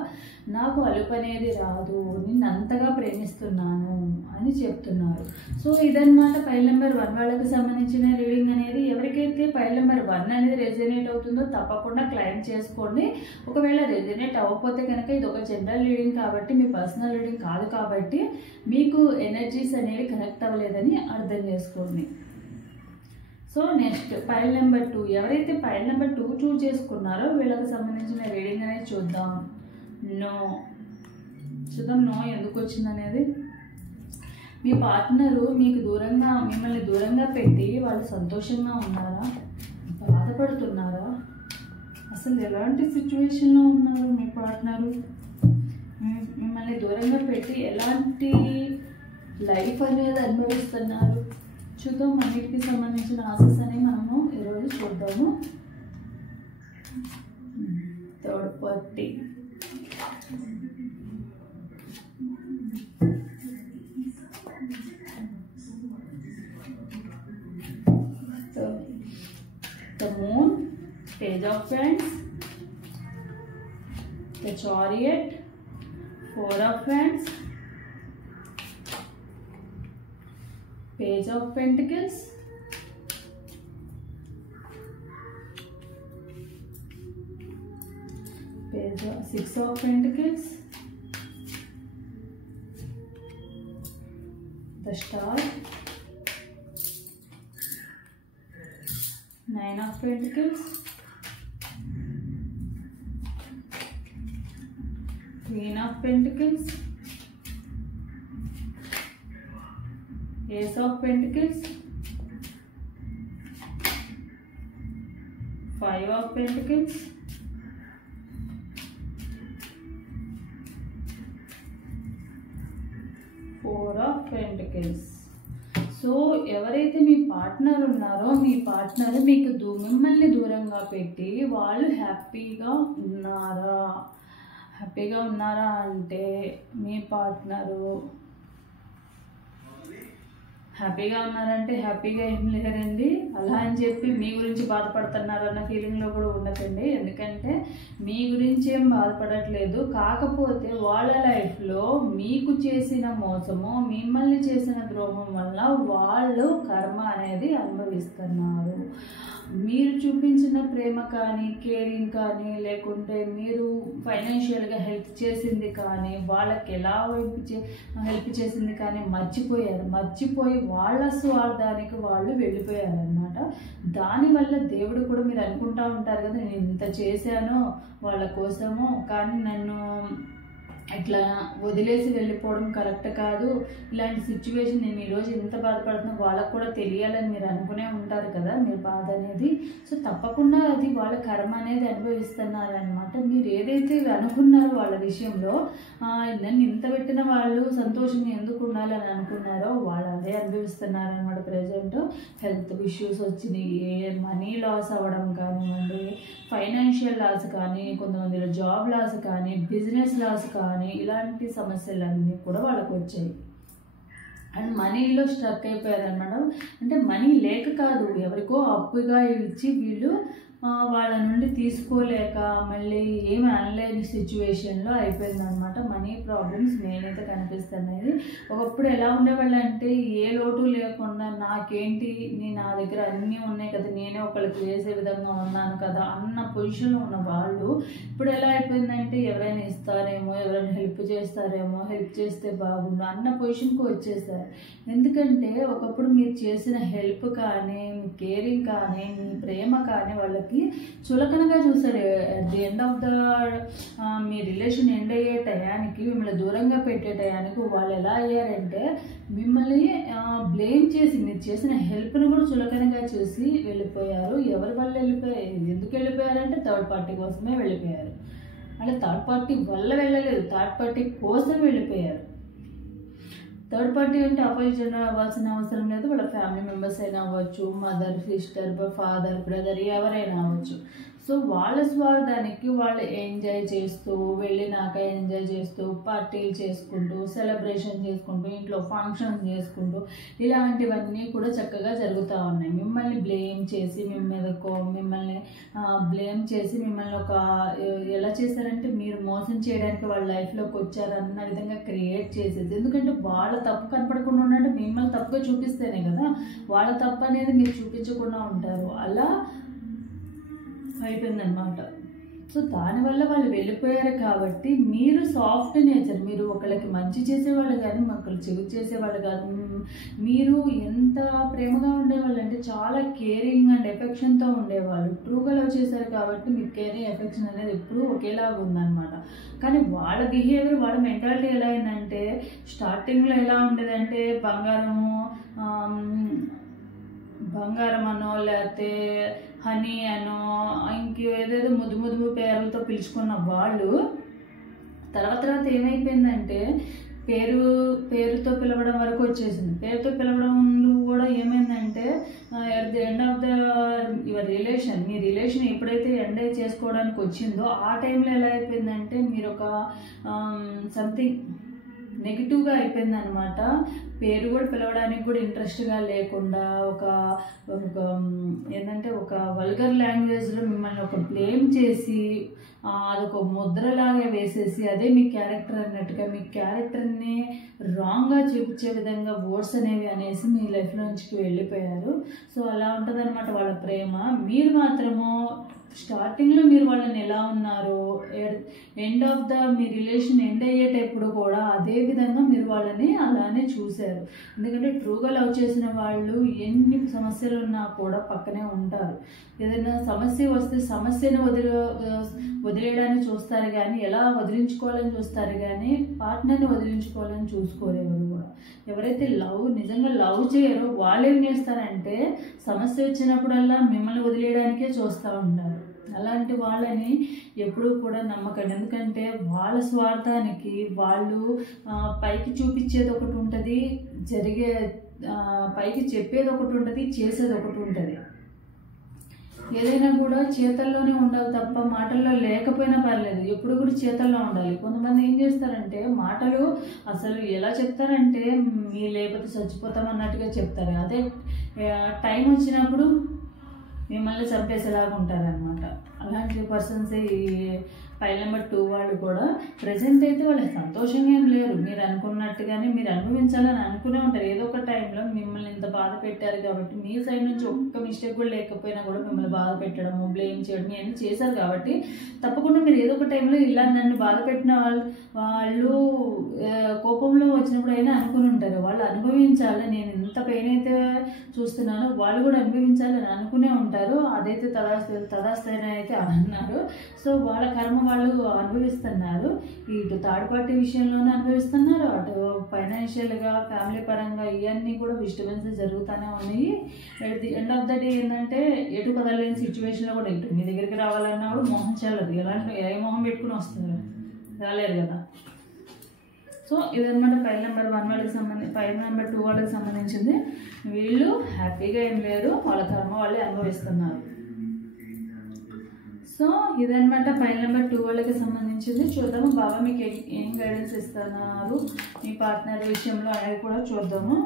నాకు అలుపు అనేది రాదు, నిన్ను అంతగా ప్రేమిస్తున్నాను అని చెప్తున్నారు. సో ఇదన్నమాట ఫైల్ నెంబర్ 1 వాళ్ళకి సంబంధించిన రీడింగ్ అనేది. ఎవరికైతే ఫైల్ నెంబర్ 1 అనేది రెజనేట్ అవుతుందో తప్పకుండా క్లైమ్ చేసుకోండి. ఒకవేళ రెజనేట్ అవ్వకపోతే కనుక ఇది ఒక జనరల్ రీడింగ్ కాబట్టి, మీ పర్సనల్ రీడింగ్ కాదు కాబట్టి మీకు ఎనర్జీస్ అనేవి కనెక్ట్ అవ్వలేదని అర్థం చేసుకోండి. So next file number 2. ఎవరైతే ఫైల్ నెంబర్ 2 చూస్ చేసుకున్నారో వీళ్ళకి సంబంధించిన రీడింగ్ అనేది చూద్దాం. చూద్దాం నో ఎందుకు వచ్చింది అనేది. మీ పార్ట్నరు మీకు దూరంగా, మిమ్మల్ని దూరంగా పెట్టి వాళ్ళు సంతోషంగా ఉన్నారా, బాధపడుతున్నారా, అసలు ఎలాంటి సిచ్యువేషన్లో ఉన్నారు మీ పార్ట్నరు, మిమ్మల్ని దూరంగా పెట్టి ఎలాంటి లైఫ్ అనేది అనుభవిస్తున్నారు చూద్దాం. అన్నిటికి సంబంధించిన ఆన్సర్స్ అనేవి మనము ఈరోజు చూద్దాము. Third party, the moon, page of wands, the chariot, 4 of wands, page of pentacles, page of 6 of pentacles, the star, 9 of pentacles, Queen of Pentacles, Ace of Pentacles, 5 of Pentacles, Four of Pentacles. So ఎవరైతే మీ partner ఉన్నారో మీ partner మీకు మిమ్మల్ని దూరంగా పెట్టి వాళ్ళు హ్యాపీగా ఉన్నారా? హ్యాపీగా ఉన్నారా అంటే మీ పార్ట్నరు హ్యాపీగా ఉన్నారంటే హ్యాపీగా ఏం లేరండి. అలా అని చెప్పి మీ గురించి బాధపడుతున్నారన్న ఫీలింగ్లో కూడా ఉండకండి. ఎందుకంటే మీ గురించి ఏం బాధపడట్లేదు. కాకపోతే వాళ్ళ లైఫ్లో మీకు చేసిన మోసము, మిమ్మల్ని చేసిన ద్రోహం వల్ల వాళ్ళు కర్మ అనేది అనుభవిస్తున్నారు. మీరు చూపించిన ప్రేమ కానీ, కేరింగ్ కానీ, లేకుంటే మీరు ఫైనాన్షియల్గా హెల్ప్ చేసింది కానీ, వాళ్ళకి ఎలా హెల్ప్ చేసింది కానీ మర్చిపోయి వాళ్ళ స్వార్థానికి వాళ్ళు వెళ్ళిపోయారనమాట. దానివల్ల దేవుడు కూడా, మీరు అనుకుంటా ఉంటారు కదా, నేను ఇంత చేశాను వాళ్ళ కోసము, కానీ నన్ను ఇట్లా వదిలేసి వెళ్ళిపోవడం కరెక్ట్ కాదు, ఇలాంటి సిచ్యువేషన్ నేను ఈరోజు ఎంత బాధపడుతున్నా వాళ్ళకు కూడా తెలియాలని మీరు అనుకునే ఉంటారు కదా, మీ బాధ అనేది. సో తప్పకుండా అది వాళ్ళ కర్మ అనేది అనుభవిస్తున్నారనమాట. మీరు ఏదైతే అనుకున్నారో వాళ్ళ విషయంలో, నన్ను ఇంత పెట్టిన వాళ్ళు సంతోషంగా ఎందుకు ఉండాలని అనుకున్నారో వాళ్ళు అదే అనుభవిస్తున్నారనమాట. ప్రజెంట్ హెల్త్ ఇష్యూస్ వచ్చినాయి, మనీ లాస్ అవ్వడం కానివ్వండి, ఫైనాన్షియల్ లాస్ కానీ, కొంతమందిలో జాబ్ లాస్ కానీ, బిజినెస్ లాస్ కానీ, ఇలాంటి సమస్యలన్నీ కూడా వాళ్ళకు వచ్చాయి. అండ్ మనీలో స్ట్రక్ అయిపోయారు అనమాట. అంటే మనీ లేక కాదు, ఎవరికో అప్పుగా ఇచ్చి వీళ్ళు వాళ్ళ నుండి తీసుకోలేక మళ్ళీ ఏమి అనలేని సిచ్యువేషన్లో అయిపోయిందనమాట. మనీ ప్రాబ్లమ్స్ మెయిన్ అయితే కనిపిస్తున్నాయి. ఒకప్పుడు ఎలా ఉండేవాళ్ళు అంటే ఏ లోటు లేకుండా నాకేంటి, నా దగ్గర అన్నీ ఉన్నాయి కదా, నేనే ఒకరికి వేసే విధంగా ఉన్నాను కదా అన్న పొజిషన్లో ఉన్న వాళ్ళు ఇప్పుడు ఎలా అయిపోయిందంటే ఎవరైనా ఇస్తారేమో, ఎవరైనా హెల్ప్ చేస్తారేమో, హెల్ప్ చేస్తే బాగుండు అన్న పొజిషన్కి వచ్చేసారు. ఎందుకంటే ఒకప్పుడు మీరు చేసిన హెల్ప్ కానీ, మీ కేరింగ్ కానీ, మీ ప్రేమ కానీ వాళ్ళకి చులకనగా చూసారు. At the end of the me relation end అయ్యే టయానికి, మిమ్మల్ని దూరంగా పెట్టే టయానికి వాళ్ళు ఎలా అయ్యారంటే మిమ్మల్ని బ్లేమ్ చేసి మీరు చేసిన హెల్ప్ను కూడా చులకనగా చూసి వెళ్ళిపోయారు. ఎవరి వల్ల వెళ్ళిపోయారు, ఎందుకు వెళ్ళిపోయారంటే థర్డ్ పార్టీ కోసమే వెళ్ళిపోయారు. అంటే థర్డ్ పార్టీ వల్ల వెళ్ళలేదు, థర్డ్ పార్టీ కోసం వెళ్ళిపోయారు. థర్డ్ పార్టీ అంటే అపోజిషన్ అవ్వాల్సిన అవసరం లేదు. వాళ్ళ ఫ్యామిలీ మెంబర్స్ అయినా అవ్వచ్చు, మదర్, సిస్టర్, ఫాదర్, బ్రదర్, ఎవరైనా అవ్వచ్చు. సో వాళ్ళ స్వార్థానికి వాళ్ళు ఎంజాయ్ చేస్తూ, వెళ్ళినాక ఎంజాయ్ చేస్తూ, పార్టీలు చేసుకుంటూ, సెలబ్రేషన్ చేసుకుంటూ, ఇంట్లో ఫంక్షన్స్ చేసుకుంటూ, ఇలాంటివన్నీ కూడా చక్కగా జరుగుతూ ఉన్నాయి. మిమ్మల్ని బ్లేమ్ చేసి మిమ్మల్ని బ్లేమ్ చేసి మిమ్మల్ని ఒక ఎలా చేశారంటే మీరు మోసం చేయడానికి వాళ్ళ లైఫ్లోకి వచ్చారన్న విధంగా క్రియేట్ చేసేది. ఎందుకంటే వాళ్ళ తప్పు కనపడకుండా ఉన్నట్టు మిమ్మల్ని తప్పుగా చూపిస్తేనే కదా వాళ్ళ తప్పు అనేది మీరు చూపించకుండా ఉంటారు. అలా అయిపోయిందనమాట. సో దానివల్ల వాళ్ళు వెళ్ళిపోయారు. కాబట్టి మీరు సాఫ్ట్ నేచర్, మీరు ఒకళ్ళకి మంచి చేసేవాళ్ళు కానీ ఒకళ్ళు చెడు చేసేవాళ్ళు కాదు. మీరు ఎంత ప్రేమగా ఉండేవాళ్ళు అంటే చాలా కేరింగ్ అండ్ ఎఫెక్షన్తో ఉండేవాళ్ళు. ట్రూగా లవ్ చేశారు కాబట్టి మీకు కేరింగ్, ఎఫెక్షన్ అనేది ఎప్పుడూ ఒకేలాగా ఉందన్నమాట. కానీ వాళ్ళ బిహేవియర్, వాళ్ళ మెంటాలిటీ ఎలా అయిందంటే స్టార్టింగ్లో ఎలా ఉండేదంటే బంగారం అనో, లేకపోతే హనీ అనో, ఇంకేదేదో ముద్దు పేర్లతో పిలుచుకున్న వాళ్ళు తర్వాత ఏమైపోయిందంటే పేరుతో పిలవడం వరకు వచ్చేసింది. పేరుతో పిలవడం ముందు కూడా ఏమైందంటే at the end of the your relation, me relation ఎప్పుడైతే ఎండ్ చేసుకోవడానికి వచ్చిందో ఆ టైంలో ఎలా అయిపోయిందంటే మీరు ఒక సంథింగ్ నెగిటివ్గా అయిపోయింది అనమాట. పేరు కూడా పిలవడానికి కూడా ఇంట్రెస్ట్గా లేకుండా ఏంటంటే ఒక వల్గర్ లాంగ్వేజ్లో మిమ్మల్ని ఒక బ్లేమ్ చేసి అదొక ముద్రలాగా వేసేసి అదే మీ క్యారెక్టర్ అన్నట్టుగా మీ క్యారెక్టర్ని రాంగ్గా చూపించే విధంగా వర్డ్స్ అనేవి అనేసి మీ లైఫ్లోంచికి వెళ్ళిపోయారు. సో అలా ఉంటుంది అనమాట వాళ్ళ ప్రేమ. మీరు మాత్రము స్టార్టింగ్లో మీరు వాళ్ళని ఎలా ఉన్నారో end of the me relation end అయ్యేటప్పుడు కూడా అదే విధంగా మీరు వాళ్ళని అలానే చూశారు. ఎందుకంటే ట్రూగా లవ్ చేసిన వాళ్ళు ఎన్ని సమస్యలు ఉన్నా కూడా పక్కనే ఉంటారు. ఏదైనా సమస్య వస్తే సమస్యను వదిలేయడానికి చూస్తారు కానీ ఎలా వదిలించుకోవాలని చూస్తారు కానీ పార్ట్నర్ని వదిలించుకోవాలని చూసుకోరు ఎవరు కూడా. ఎవరైతే నిజంగా లవ్ చేయరో వాళ్ళు ఏం చేస్తారంటే సమస్య వచ్చినప్పుడల్లా మిమ్మల్ని వదిలేయడానికే చూస్తూ ఉంటారు. అలాంటి వాళ్ళని ఎప్పుడూ కూడా నమ్మకండి. ఎందుకంటే వాళ్ళ స్వార్థానికి వాళ్ళు పైకి చూపించేది ఒకటి ఉంటుంది, పైకి చెప్పేది ఒకటి ఉంటుంది, చేసేది ఒకటి ఉంటుంది. ఏదైనా కూడా చేతల్లోనే ఉండాలి తప్ప మాటల్లో లేకపోయినా పర్లేదు, ఎప్పుడు కూడా చేతల్లో ఉండాలి. కొంతమంది ఏం చేస్తారంటే మాటలు అసలు ఎలా చెప్తారంటే మీ లేకపోతే చచ్చిపోతాం అన్నట్టుగా చెప్తారు. అదే టైం వచ్చినప్పుడు మిమ్మల్ని చంపేసేలాగా ఉంటారనమాట. అలాంటి పర్సన్స్ ఈ ఫైల్ నెంబర్ 2 వాళ్ళు కూడా ప్రజెంట్ అయితే వాళ్ళు సంతోషంగా ఏం లేరు. మీరు అనుకున్నట్టుగానే మీరు అనుభవించాలని అనుకునే ఉంటారు. ఏదో ఒక టైంలో మిమ్మల్ని ఇంత బాధ పెట్టారు కాబట్టి మీ సైడ్ నుంచి ఒక్క మిస్టేక్ కూడా లేకపోయినా కూడా మిమ్మల్ని బాధ పెట్టడము, బ్లేమ్ చేయడం ఇవన్నీ చేశారు కాబట్టి తప్పకుండా మీరు ఏదో ఒక టైంలో ఇలా నన్ను బాధ పెట్టిన వాళ్ళు కోపంలో వచ్చినప్పుడు అయినా అనుకుని ఉంటారు. వాళ్ళు అనుభవించాలి, నేను ఎంత పెయిన్ అయితే చూస్తున్నానో వాళ్ళు కూడా అనుభవించాలని అనుకునే ఉంటారు. అదైతే తదాస్తైన అయితే అన్నారు. సో వాళ్ళ కర్మ వాళ్ళు అనుభవిస్తున్నారు. ఇటు థర్డ్ పార్టీ విషయంలోనే అనుభవిస్తున్నారు, అటు ఫైనాన్షియల్గా ఫ్యామిలీ పరంగా ఇవన్నీ కూడా డిస్టర్బెన్సెస్ జరుగుతూనే ఉన్నాయి. At the end of the day ఏంటంటే ఎటు కదలేని సిచ్యువేషన్లో కూడా ఇటు మీ దగ్గరికి రావాలన్నా కూడా మొహం చాలదు. ఎలాంటి ఏ మొహం పెట్టుకుని వస్తారు, రాలేరు కదా. సో ఇదనమాట ఫైల్ నెంబర్ 1 వాళ్ళకి సంబంధించి. ఫైల్ నెంబర్ 2 వాళ్ళకి సంబంధించింది. వీళ్ళు హ్యాపీగా ఏం లేరు, వాళ్ళ కర్మ వాళ్ళే అనుభవిస్తున్నారు. సో ఇదనమాట ఫైల్ నెంబర్ 2 వాళ్ళకి సంబంధించింది. చూద్దాము బాబా మీకు ఏం గైడెన్స్ ఇస్తున్నారు మీ పార్ట్నర్ విషయంలో అనేది కూడా చూద్దాము.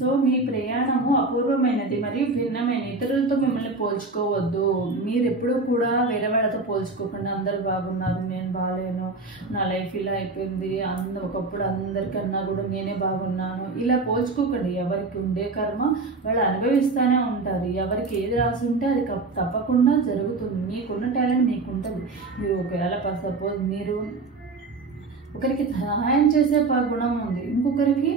సో మీ ప్రయాణము అపూర్వమైనది మరియు భిన్నమైన. ఇతరులతో మిమ్మల్ని పోల్చుకోవద్దు. మీరు ఎప్పుడూ కూడా వేరే వాళ్ళతో పోల్చుకోకుండా అందరు బాగున్నారు, నేను బాగాలేను, నా లైఫ్ ఇలా అయిపోయింది, ఒకప్పుడు అందరికన్నా కూడా నేనే బాగున్నాను, ఇలా పోల్చుకోకండి. ఎవరికి ఉండే కర్మ వాళ్ళు అనుభవిస్తూనే ఉంటారు. ఎవరికి ఏది రాసి ఉంటే అది తప్పకుండా జరుగుతుంది. మీకున్న టాలెంట్ మీకు ఉంటుంది. మీరు ఒకవేళ సపోజ్ మీరు ఒకరికి సహాయం చేసే గుణం ఉంది, ఇంకొకరికి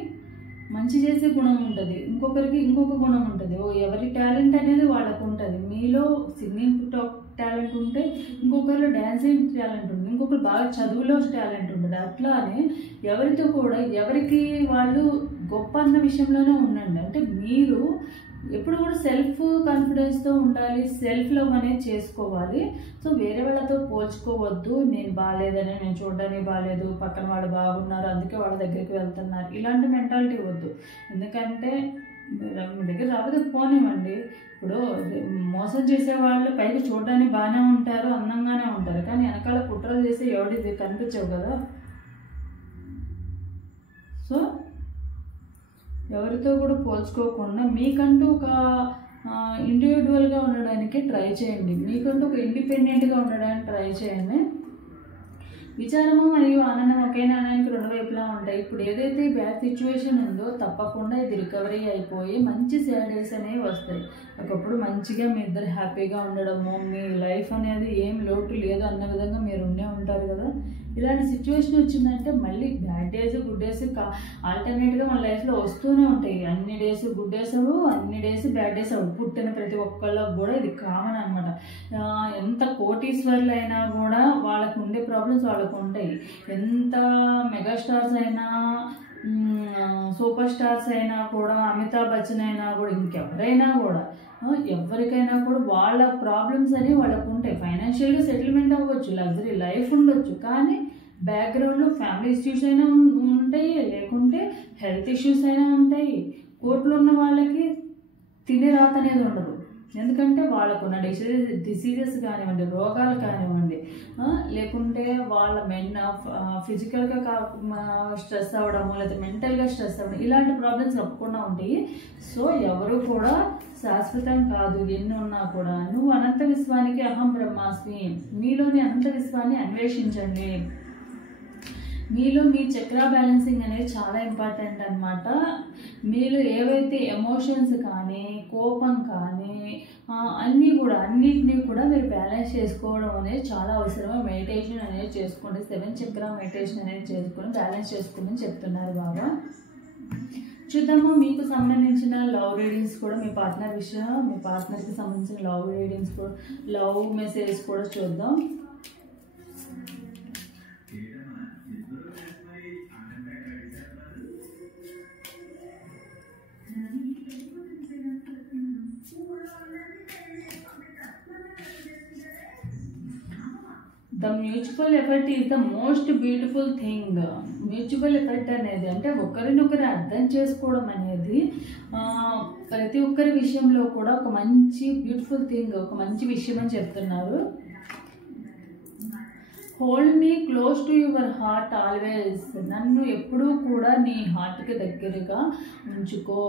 మంచి చేసే గుణం ఉంటుంది, ఇంకొకరికి ఇంకొక గుణం ఉంటుంది. ఎవరి టాలెంట్ అనేది వాళ్ళకు ఉంటుంది. మీలో సింగింగ్ టాలెంట్ ఉంటే ఇంకొకరిలో డ్యాన్సింగ్ టాలెంట్ ఉంటుంది, ఇంకొకరు బాగా చదువులో టాలెంట్ ఉంటుంది. అట్లానే ఎవరితో కూడా ఎవరికి వాళ్ళు గొప్ప అన్న విషయంలోనే ఉండండి. అంటే మీరు ఎప్పుడు కూడా సెల్ఫ్ కాన్ఫిడెన్స్తో ఉండాలి, సెల్ఫ్ లవ్ అనేది చేసుకోవాలి. సో వేరే వాళ్ళతో పోల్చుకోవద్దు. నేను బాగాలేదని, నేను చూడడానికి బాగాలేదు, పక్కన వాళ్ళు బాగున్నారు అందుకే వాళ్ళ దగ్గరికి వెళ్తున్నారు, ఇలాంటి మెంటాలిటీ వద్దు. ఎందుకంటే మీ దగ్గర రాకపోతే పోనివ్వండి. ఇప్పుడు మోసం చేసే వాళ్ళు పైకి చూడడానికి బాగానే ఉంటారు, అందంగానే ఉంటారు, కానీ వెనకాల కుట్రలు చేసి ఎవడిది కనిపించవు కదా. సో ఎవరితో కూడా పోల్చుకోకుండా మీకంటూ ఒక ఇండివిజువల్గా ఉండడానికి ట్రై చేయండి. మీకంటూ ఒక ఇండిపెండెంట్గా ఉండడానికి ట్రై చేయండి. విచారము మరియు ఆనందం ఒకే నాణానికి 2 వైపులా ఉంటాయి. ఇప్పుడు ఏదైతే బ్యాడ్ సిచ్యువేషన్ ఉందో తప్పకుండా ఇది రికవరీ అయిపోయి మంచి డేస్ అనేవి వస్తాయి. ఒకప్పుడు మంచిగా మీ ఇద్దరు హ్యాపీగా ఉండడము, మీ లైఫ్ అనేది ఏం లోటు లేదు అన్న విధంగా మీరు ఉండే ఉంటారు కదా. ఇలాంటి సిచ్యువేషన్ వచ్చిందంటే మళ్ళీ బ్యాడ్ డేస్ గుడ్ డేస్ ఆల్టర్నేట్గా మన లైఫ్లో వస్తూనే ఉంటాయి. అన్ని డేస్ గుడ్ డేస్ అవ్వు, అన్ని డేస్ బ్యాడ్ డేస్ అవ్వు. పుట్టిన ప్రతి ఒక్కళ్ళకు కూడా ఇది కామన్ అనమాట. ఎంత కోటీశ్వర్లు అయినా కూడా వాళ్ళకు ఉండే ప్రాబ్లమ్స్ వాళ్ళకు ఉంటాయి. ఎంత మెగాస్టార్స్ అయినా, సూపర్ స్టార్స్ అయినా కూడా, అమితాబ్ బచ్చన్ అయినా కూడా, ఇంకెవరైనా కూడా, ఎవరికైనా కూడా వాళ్ళ ప్రాబ్లమ్స్ అనేవి వాళ్ళకు ఉంటాయి. ఫైనాన్షియల్గా సెటిల్మెంట్ అవ్వచ్చు, లగ్జరీ లైఫ్ ఉండొచ్చు, కానీ బ్యాక్గ్రౌండ్లో ఫ్యామిలీ ఇష్యూస్ అయినా ఉంటాయి, లేకుంటే హెల్త్ ఇష్యూస్ అయినా ఉంటాయి. కోట్లు ఉన్న వాళ్ళకి తినే రాత అనేది ఉండదు. ఎందుకంటే వాళ్ళకున్న డిసీజెస్ కానివ్వండి, రోగాలు కానివ్వండి, లేకుంటే వాళ్ళ ఫిజికల్గా స్ట్రెస్ అవ్వడము, లేదా మెంటల్గా స్ట్రెస్ అవ్వడం, ఇలాంటి ప్రాబ్లమ్స్ తప్పకుండా ఉంటాయి. సో ఎవరు కూడా శాశ్వతం కాదు. ఎన్ని ఉన్నా కూడా నువ్వు అనంత విశ్వానికి అహం బ్రహ్మాస్మి. మీలోని అనంత విశ్వాన్ని అన్వేషించండి. మీలో మీ చక్ర బ్యాలెన్సింగ్ అనేది చాలా ఇంపార్టెంట్ అనమాట. మీలో ఏవైతే ఎమోషన్స్ కానీ, కోపం కానీ, అన్నిటినీ కూడా మీరు బ్యాలెన్స్ చేసుకోవడం అనేది చాలా అవసరం. మెడిటేషన్ అనేది చేసుకోండి. 7 చక్ర మెడిటేషన్ అనేది చేసుకొని బ్యాలెన్స్ చేసుకోమని చెప్తున్నారు బాబా. చూద్దాము మీకు సంబంధించిన లవ్ రీడింగ్స్ కూడా, మీ పార్ట్నర్కి సంబంధించిన లవ్ రీడింగ్స్ కూడా, లవ్ మెసేజ్ కూడా చూద్దాం. The mutual effort is the most beautiful thing. Mutual effort అనేది అంటే ఒకరినొకరు అర్థం చేసుకోవడం అనేది ప్రతి ఒక్కరి విషయంలో కూడా ఒక మంచి బ్యూటిఫుల్ థింగ్, ఒక మంచి విషయం అని చెప్తున్నారు. Hold me close to your heart always. నన్ను ఎప్పుడూ కూడా నీ హార్ట్కి దగ్గరగా ఉంచుకో,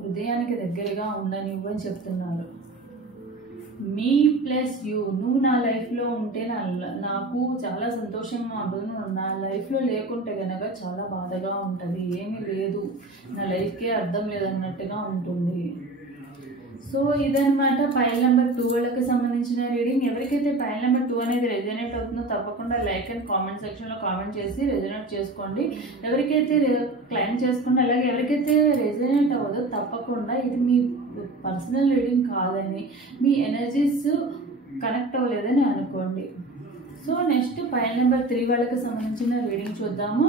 హృదయానికి దగ్గరగా ఉండనివ్వు అని చెప్తున్నారు. మీ ప్లస్ యూ, నువ్వు నా లైఫ్లో ఉంటే నాకు చాలా సంతోషంగా ఉంటుంది. నువ్వు నా లైఫ్లో లేకుంటే కనుక చాలా బాధగా ఉంటుంది, ఏమీ లేదు, నా లైఫ్కే అర్థం లేదన్నట్టుగా ఉంటుంది. సో ఇదనమాట పైల్ నెంబర్ 2 వాళ్ళకి సంబంధించిన రీడింగ్. ఎవరికైతే పైల్ నెంబర్ 2 అనేది రెజనేట్ అవుతుందో తప్పకుండా లైక్ అండ్ కామెంట్ సెక్షన్లో కామెంట్ చేసి రెజనేట్ చేసుకోండి. ఎవరికైతే క్లైమ్ చేసుకోండి, అలాగే ఎవరికైతే రెజనేట్ అవ్వదో తప్పకుండా ఇది మీ పర్సనల్ రీడింగ్ కాదని, మీ ఎనర్జీస్ కనెక్ట్ అవ్వలేదని అనుకోండి. సో నెక్స్ట్ పైల్ నెంబర్ 3 వాళ్ళకి సంబంధించిన రీడింగ్ చూద్దాము.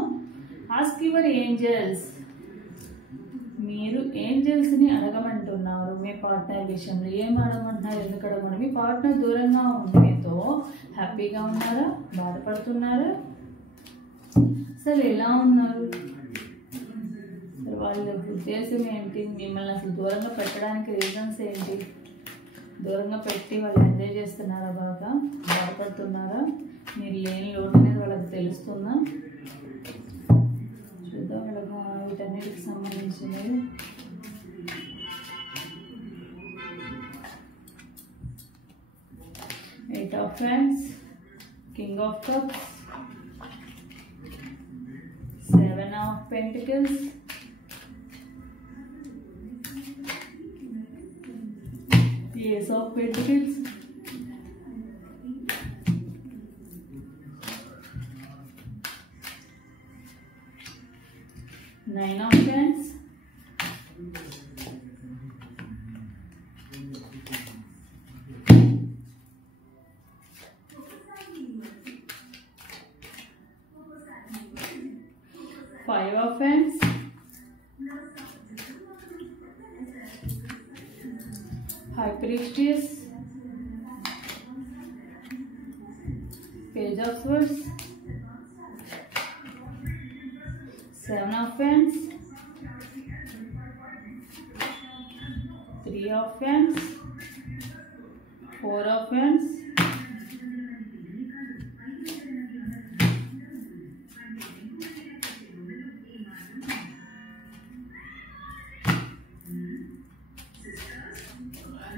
Ask your angels. మీరు ఏంజల్స్ని అడగమంటున్నారు మీ పార్ట్నర్ విషయంలో. ఏం అడగమంటున్నారు, ఎందుకు అడగమంటారు? మీ పార్ట్నర్ దూరంగా ఉండేతో హ్యాపీగా ఉన్నారా, బాధపడుతున్నారా, అసలు ఎలా ఉన్నారు, వాళ్ళ ఉద్దేశం ఏంటి, మిమ్మల్ని అసలు దూరంగా పెట్టడానికి రీజన్స్ ఏంటి, దూరంగా పెట్టి వాళ్ళు ఎంజాయ్ చేస్తున్నారా, బాగా బాధపడుతున్నారా, మీరు లేని లోటు అనేది వాళ్ళకి తెలుస్తుందా? చూద్దాం వీటన్నిటికి సంబంధించినవి. Eight of hands, king of cups, 7 of pentacles, ace of pentacles, 9 of Wands, 5 of Wands, High Priestess, Page of Swords, 7 of Wands, 3 of Wands, 4 of Wands,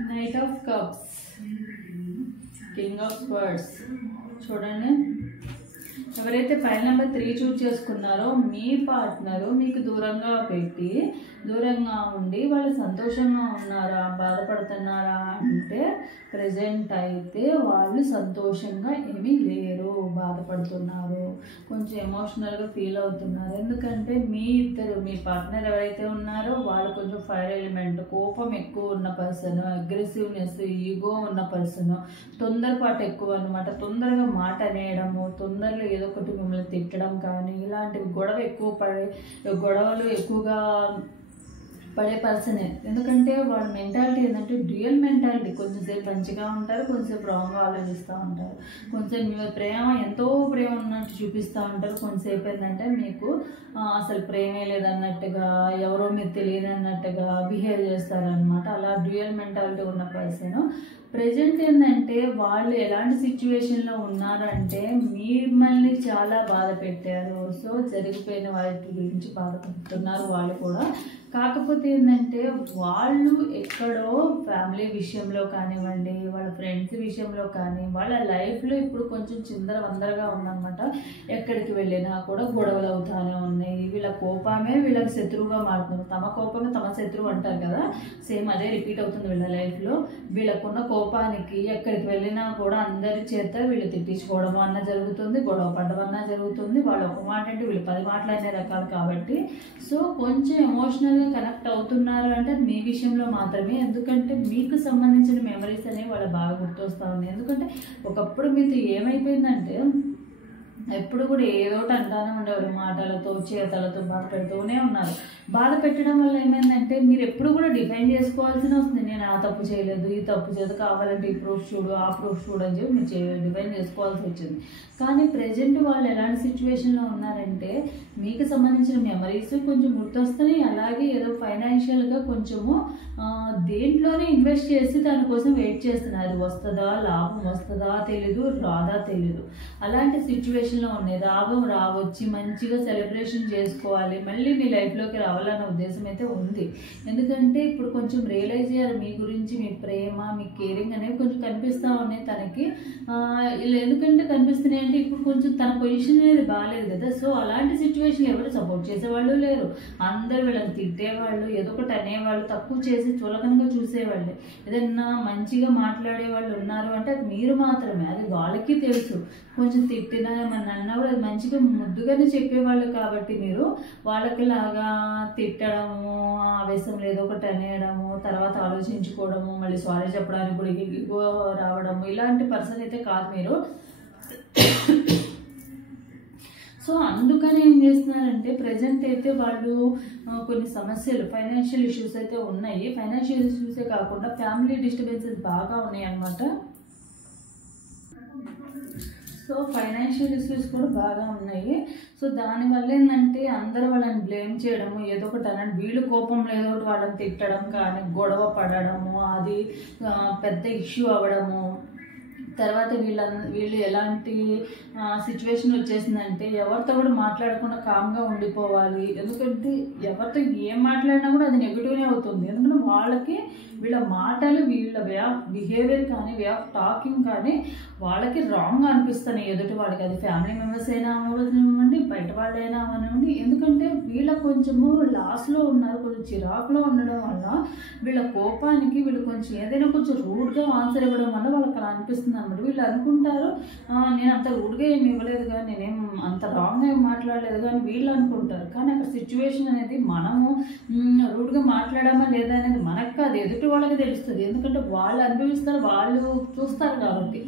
9 of Cups, King of Swords. చూడండి, ఎవరైతే pile number 3 చూస్ చేసుకున్నారో మీ partner మీకు దూరంగా పెట్టి దూరంగా ఉండి వాళ్ళు సంతోషంగా ఉన్నారా, బాధపడుతున్నారా అంటే ప్రజెంట్ అయితే వాళ్ళు సంతోషంగా ఏమీ లేరు, బాధపడుతున్నారు, కొంచెం ఎమోషనల్గా ఫీల్ అవుతున్నారు. ఎందుకంటే మీ పార్ట్నర్ ఎవరైతే ఉన్నారో వాళ్ళు కొంచెం ఫైర్ ఎలిమెంట్, కోపం ఎక్కువ ఉన్న పర్సన్, అగ్రెసివ్నెస్, ఈగో ఉన్న పర్సన్, తొందరపాటు ఎక్కువ అనమాట. తొందరగా మాట అనేయడము, తొందరగా ఏదో ఒకటి మిమ్మల్ని తిట్టడం కానీ ఇలాంటివి గొడవలు ఎక్కువగా పడే పర్సనే. ఎందుకంటే వాళ్ళ మెంటాలిటీ ఏంటంటే డ్యూయల్ మెంటాలిటీ. కొంచెంసేపు మంచిగా ఉంటారు, కొంచెంసేపు రాంగ్గా ఆలోచిస్తూ ఉంటారు. కొంచెం ప్రేమ ఎంతో ప్రేమ ఉన్నట్టు చూపిస్తూ ఉంటారు, కొంచెంసేపు ఏంటంటే మీకు అసలు ప్రేమే లేదన్నట్టుగా, ఎవరో మీరు తెలియదు అన్నట్టుగా బిహేవ్ చేస్తారనమాట. అలా డ్యూయల్ మెంటాలిటీ ఉన్న పర్సన్ ప్రజెంట్ ఏంటంటే వాళ్ళు ఎలాంటి సిచ్యువేషన్లో ఉన్నారంటే మిమ్మల్ని చాలా బాధ పెట్టారు. సో జరిగిపోయిన వాటి గురించి బాధపడుతున్నారు వాళ్ళు కూడా. కాకపోతే ఏంటంటే వాళ్ళు ఎక్కడో ఫ్యామిలీ విషయంలో కానివ్వండి, వాళ్ళ ఫ్రెండ్స్ విషయంలో కానీ వాళ్ళ లైఫ్లో ఇప్పుడు కొంచెం చిందరవందరగా ఉందన్నమాట. ఎక్కడికి వెళ్ళినా కూడా గొడవలు అవుతానే ఉన్నాయి. వీళ్ళ కోపమే వీళ్ళకి శత్రువుగా మారుతుంది. తమ కోపమే తమ శత్రువు అంటారు కదా, సేమ్ అదే రిపీట్ అవుతుంది వీళ్ళ లైఫ్లో. వీళ్ళకున్న కోపానికి ఎక్కడికి వెళ్ళినా కూడా అందరి చేత వీళ్ళు తిట్టించుకోవడం అన్న జరుగుతుంది, గొడవ పడడం అన్న జరుగుతుంది. వాళ్ళు ఒక మాట అంటే వీళ్ళు 10 మాటలు అనే రకాలు కాబట్టి సో కొంచెం ఎమోషనల్గా కనెక్ట్ అవుతున్నారు అంటే మీ విషయంలో మాత్రమే. ఎందుకంటే మీకు సంబంధించిన మెమరీస్ అనేవి వాళ్ళు బాగా గుర్తొస్తూ ఉన్నాయి. ఎందుకంటే ఒకప్పుడు మీతో ఏమైపోయిందంటే ఎప్పుడు కూడా ఏదోటి అంటానే ఉండేవారు, మాటలతో చేతలతో బాధ పెడుతూనే ఉన్నారు. బాధ పెట్టడం వల్ల ఏమైందంటే మీరు ఎప్పుడు కూడా డిఫైన్ చేసుకోవాల్సిన వస్తుంది. నేను ఆ తప్పు చేయలేదు, ఈ తప్పు చేయదు, కావాలంటే ఈ ప్రూఫ్ చూడు, ఆ ప్రూఫ్ చూడు అని చెప్పి మీరు డిఫైన్ చేసుకోవాల్సి వచ్చింది. కానీ ప్రజెంట్ వాళ్ళు ఎలాంటి సిచ్యువేషన్లో ఉన్నారంటే మీకు సంబంధించిన మెమరీస్ కొంచెం గుర్తొస్తున్నాయి, అలాగే ఏదో ఫైనాన్షియల్గా కొంచెము దేంట్లోనే ఇన్వెస్ట్ చేసి దానికోసం వెయిట్ చేస్తున్నారు. వస్తుందా, లాభం వస్తుందా తెలీదు, రాదా తెలీదు, అలాంటి సిచ్యువేషన్లో ఉన్నాయి. లాభం రావచ్చి మంచిగా సెలబ్రేషన్ చేసుకోవాలి, మళ్ళీ మీ లైఫ్లోకి రావాలన్న ఉద్దేశం అయితే ఉంది. ఎందుకంటే ఇప్పుడు కొంచెం రియలైజ్ అయ్యారు మీ గురించి, మీ ప్రేమ, మీ కేరింగ్ అనేవి కొంచెం కనిపిస్తూ ఉన్నాయి తనకి. ఇలా ఎందుకంటే కనిపిస్తున్నాయి అంటే ఇప్పుడు కొంచెం తన పొజిషన్ అనేది బాగాలేదు కదా. సో అలాంటి సిచ్యువేషన్ ఎవరు సపోర్ట్ చేసేవాళ్ళు లేరు. అందరూ వీళ్ళని తిట్టేవాళ్ళు, ఏదో ఒకటి అనేవాళ్ళు, తక్కువ చేసి చులకనగా చూసేవాళ్ళు. ఏదన్నా మంచిగా మాట్లాడే వాళ్ళు ఉన్నారు అంటే అది మీరు మాత్రమే, అది వాళ్ళకి తెలుసు. కొంచెం తిట్టినా ఏమన్నా అన్నా కూడా అది మంచిగా ముద్దుగానే చెప్పేవాళ్ళు కాబట్టి మీరు వాళ్ళకి లాగా తిట్టడము, ఆవేశం ఏదో ఒకటి అనేయడము, తర్వాత ఆలోచించుకోవడము, మళ్ళీ సారీ చెప్పడానికి కూడా ఇగో రావడము, ఇలాంటి పర్సన్ అయితే కాదు మీరు. సో అందుకని ఏం చేస్తున్నారంటే ప్రజెంట్ అయితే వాళ్ళు కొన్ని సమస్యలు, ఫైనాన్షియల్ ఇష్యూస్ అయితే ఉన్నాయి. ఫైనాన్షియల్ ఇష్యూసే కాకుండా ఫ్యామిలీ డిస్టర్బెన్సెస్ బాగా ఉన్నాయి అన్నమాట. సో ఫైనాన్షియల్ ఇష్యూస్ కూడా బాగా ఉన్నాయి. సో దానివల్ల ఏంటంటే అందరూ వాళ్ళని బ్లేమ్ చేయడము, ఏదో ఒకటి అనండి, వీళ్ళు కోపంలో ఏదో ఒకటి వాళ్ళని తిట్టడం కానీ, గొడవ పడడము, అది పెద్ద ఇష్యూ అవ్వడము. తర్వాత వీళ్ళు ఎలాంటి సిచ్యువేషన్ వచ్చేసిందంటే ఎవరితో కూడా మాట్లాడకుండా కామ్గా ఉండిపోవాలి. ఎందుకంటే ఎవరితో ఏం మాట్లాడినా కూడా అది నెగిటివ్నే అవుతుంది. ఎందుకంటే వాళ్ళకి వీళ్ళ మాటలు, వీళ్ళ వే ఆఫ్ బిహేవియర్ కానీ, వే ఆఫ్ టాకింగ్ కానీ వాళ్ళకి రాంగ్ అనిపిస్తున్నాయి ఎదుటి వాళ్ళకి. అది ఫ్యామిలీ మెంబర్స్ అయినా అవ్వనివ్వండి, బయట వాళ్ళైనా అవ్వనివ్వండి. ఎందుకంటే వీళ్ళ కొంచెము లాస్లో ఉన్నారు, కొంచెం చిరాకులో ఉండడం వల్ల వీళ్ళ కోపానికి వీళ్ళు కొంచెం ఏదైనా కొంచెం రూడ్గా ఆన్సర్ ఇవ్వడం వల్ల వాళ్ళకి అలా అనిపిస్తుంది అనమాట. వీళ్ళు అనుకుంటారు నేను అంత రూడ్గా ఏమి ఇవ్వలేదు కానీ, నేనేం అంత రాంగ్గా ఏం మాట్లాడలేదు కానీ వీళ్ళు అనుకుంటారు. కానీ అక్కడ సిచ్యువేషన్ అనేది మనము రూడ్గా మాట్లాడామా లేదా అనేది మనకు కాదు, ఎదుటి వాళ్ళకి తెలుస్తుంది. ఎందుకంటే వాళ్ళు అనుభవిస్తారు, వాళ్ళు చూస్తారు కాబట్టి.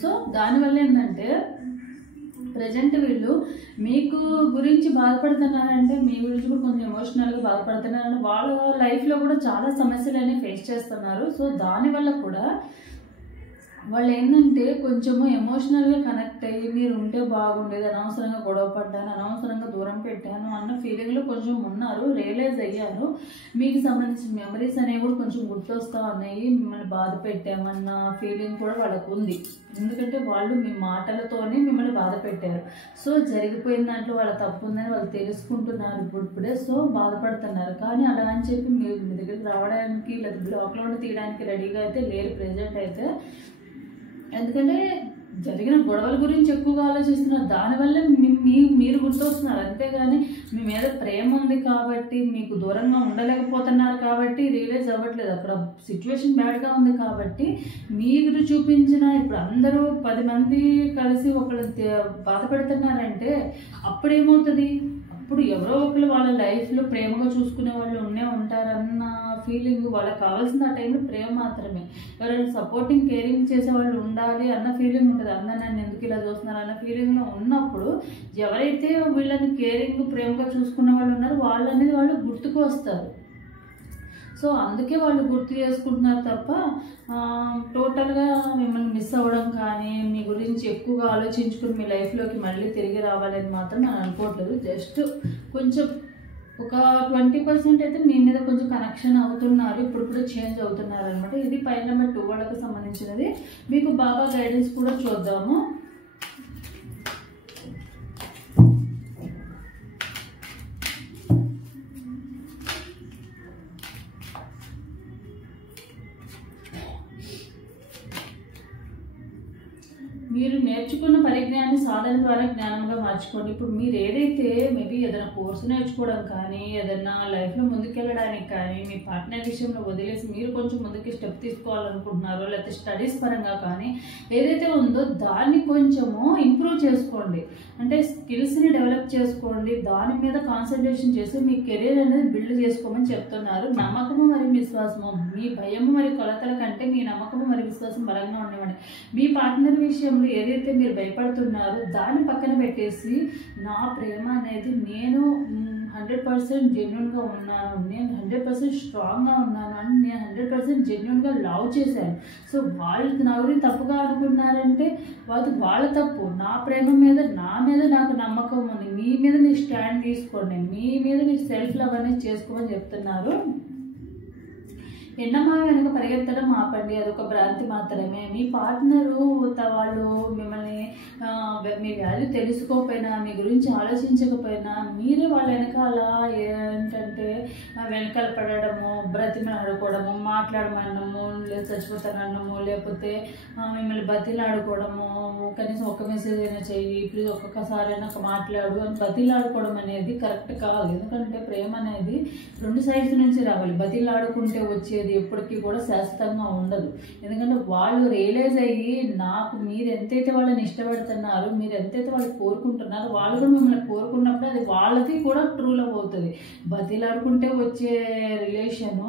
సో దానివల్ల ఏంటంటే ప్రజెంట్ వీళ్ళు మీకు గురించి బాధపడుతున్నారంటే మీ గురించి కూడా కొంచెం ఎమోషనల్గా బాధపడుతున్నారంటే వాళ్ళ లైఫ్లో కూడా చాలా సమస్యలు అనేవి ఫేస్ చేస్తున్నారు. సో దానివల్ల కూడా వాళ్ళు ఏంటంటే కొంచెము ఎమోషనల్గా కనెక్ట్ అయ్యి మీరు ఉంటే బాగుండేది, అనవసరంగా గొడవ పడ్డాను, అనవసరంగా దూరం పెట్టాను అన్న ఫీలింగ్లో కొంచెం ఉన్నారు, రియలైజ్ అయ్యారు. మీకు సంబంధించిన మెమరీస్ అనేవి కూడా కొంచెం గుర్తొస్తూ ఉన్నాయి, మిమ్మల్ని బాధ పెట్టామన్న ఫీలింగ్ కూడా వాళ్ళకు ఉంది. ఎందుకంటే వాళ్ళు మీ మాటలతోనే మిమ్మల్ని బాధ పెట్టారు. సో జరిగిపోయిన దాంట్లో వాళ్ళ తప్పు ఉందని వాళ్ళు తెలుసుకుంటున్నారు ఇప్పుడే. సో బాధపడుతున్నారు. కానీ అలా అని చెప్పి మీరు మీ దగ్గరికి రావడానికి లేదా బ్లాక్లో తీయడానికి రెడీగా అయితే లేరు ప్రెజెంట్ అయితే. ఎందుకంటే జరిగిన గొడవల గురించి ఎక్కువగా ఆలోచిస్తున్నారు, దానివల్ల మీరు గుర్తొస్తున్నారు. అంతేగాని మీ మీద ప్రేమ ఉంది కాబట్టి, మీకు దూరంగా ఉండలేకపోతున్నారు కాబట్టి రియలైజ్ అవ్వట్లేదు. అక్కడ సిచ్యువేషన్ బ్యాడ్గా ఉంది కాబట్టి మీరు చూపించిన ఇప్పుడు అందరూ 10 మంది కలిసి ఒకళ్ళు బాధ పెడుతున్నారంటే అప్పుడేమవుతుంది, అప్పుడు ఎవరో ఒకరు వాళ్ళ లైఫ్లో ప్రేమగా చూసుకునే వాళ్ళు ఉంటారన్న ఫీలింగ్ వాళ్ళకి కావాల్సిన ఆ టైంలో ప్రేమ మాత్రమే. ఎవరైనా సపోర్టింగ్ కేరింగ్ చేసే వాళ్ళు ఉండాలి అన్న ఫీలింగ్ ఉంటుంది. అందరూ నన్ను ఎందుకు ఇలా చూస్తున్నారు అన్న ఫీలింగ్లో ఉన్నప్పుడు ఎవరైతే వీళ్ళని కేరింగ్ ప్రేమగా చూసుకునే వాళ్ళు ఉన్నారో వాళ్ళు అనేది వాళ్ళు గుర్తుకు వస్తారు. సో అందుకే వాళ్ళు గుర్తు చేసుకుంటున్నారు తప్ప టోటల్గా మిమ్మల్ని మిస్ అవ్వడం కానీ, మీ గురించి ఎక్కువగా ఆలోచించుకుని మీ లైఫ్లోకి మళ్ళీ తిరిగి రావాలని మాత్రం నేను అనుకోవట్లేదు. జస్ట్ కొంచెం ఒక 20% అయితే మీ మీద కొంచెం కనెక్షన్ అవుతున్నారు, ఇప్పుడు చేంజ్ అవుతున్నారు అనమాట. ఇది పైన నెంబర్ 2 వాళ్ళకి సంబంధించినది. మీకు బాబా గైడెన్స్ కూడా చూద్దాము. మీరు నేర్చుకున్న పరిజ్ఞానాన్ని సాధన ద్వారా జ్ఞానంగా మార్చుకోండి. ఇప్పుడు మీరు ఏదైతే మేబీ ఏదైనా కోర్సు నేర్చుకోవడం కానీ, ఏదైనా లైఫ్లో ముందుకెళ్ళడానికి కానీ, మీ పార్ట్నర్ విషయంలో వదిలేసి మీరు కొంచెం ముందుకి స్టెప్ తీసుకోవాలనుకుంటున్నారో, లేకపోతే స్టడీస్ పరంగా కానీ ఏదైతే ఉందో దాన్ని కొంచెము ఇంప్రూవ్ చేసుకోండి. అంటే స్కిల్స్ని డెవలప్ చేసుకోండి, దాని మీద కాన్సన్ట్రేషన్ చేసి మీ కెరీర్ అనేది బిల్డ్ చేసుకోమని చెప్తున్నారు. నమ్మకము మరియు విశ్వాసము, మీ భయము మరియు కొలతల కంటే మీ నమ్మకము మరియు విశ్వాసం బలంగా ఉండేవండి. మీ పార్ట్నర్ విషయంలో ఏదైతే మీరు భయపడుతున్నారు దాన్ని పక్కన పెట్టేసి నా ప్రేమ అనేది నేను 100% జెన్యున్గా ఉన్నాను, నేను 100% స్ట్రాంగ్గా ఉన్నాను అని నేను 100% జెన్యున్గా లవ్ చేశాను. సో వాళ్ళు నా గురించి తప్పుగా అనుకున్నారంటే వాళ్ళ తప్పు. నా ప్రేమ మీద నా మీద నాకు నమ్మకం ఉంది. మీ మీద మీరు స్టాండ్ తీసుకోండి, మీ మీద మీరు సెల్ఫ్ లవ్ అనేది చేసుకోమని చెప్తున్నారు. ఎన్నమా వెనుక పరిగెత్తడం ఆపండి, అదొక భ్రాంతి మాత్రమే. మీ పార్ట్నరు వాళ్ళు మిమ్మల్ని మీ వాల్యూ తెలుసుకోకపోయినా, మీ గురించి ఆలోచించకపోయినా మీరే వాళ్ళ వెనకాల ఏంటంటే వెనకాల పడడము, బ్రతిమలాడుకోవడము, మాట్లాడమనము, లేదా చచ్చిపోతానన్నము, లేకపోతే మిమ్మల్ని బతిలాడుకోవడము, కనీసం ఒక్క మెసేజ్ అయినా చెయ్యి ప్లీజ్, ఒక్కొక్కసారైనా మాట్లాడు అని బతిలాడుకోవడం అనేది కరెక్ట్ కాదు. ఎందుకంటే ప్రేమ అనేది 2 సైడ్స్ నుంచి రావాలి. బతిలాడుకుంటే వచ్చేది ఎప్పటికీ కూడా శాశ్వతంగా ఉండదు. ఎందుకంటే వాళ్ళు రియలైజ్ అయ్యి నాకు మీరు ఎంతైతే వాళ్ళని ఇష్టపడుతున్నారో, మీరు ఎంతైతే వాళ్ళు కోరుకుంటున్నారో, వాళ్ళు కూడా మిమ్మల్ని కోరుకున్నప్పుడు అది వాళ్ళది కూడా ట్రూ లవ్ అవుతుంది. బతిలాడుకుంటే వచ్చే రిలేషను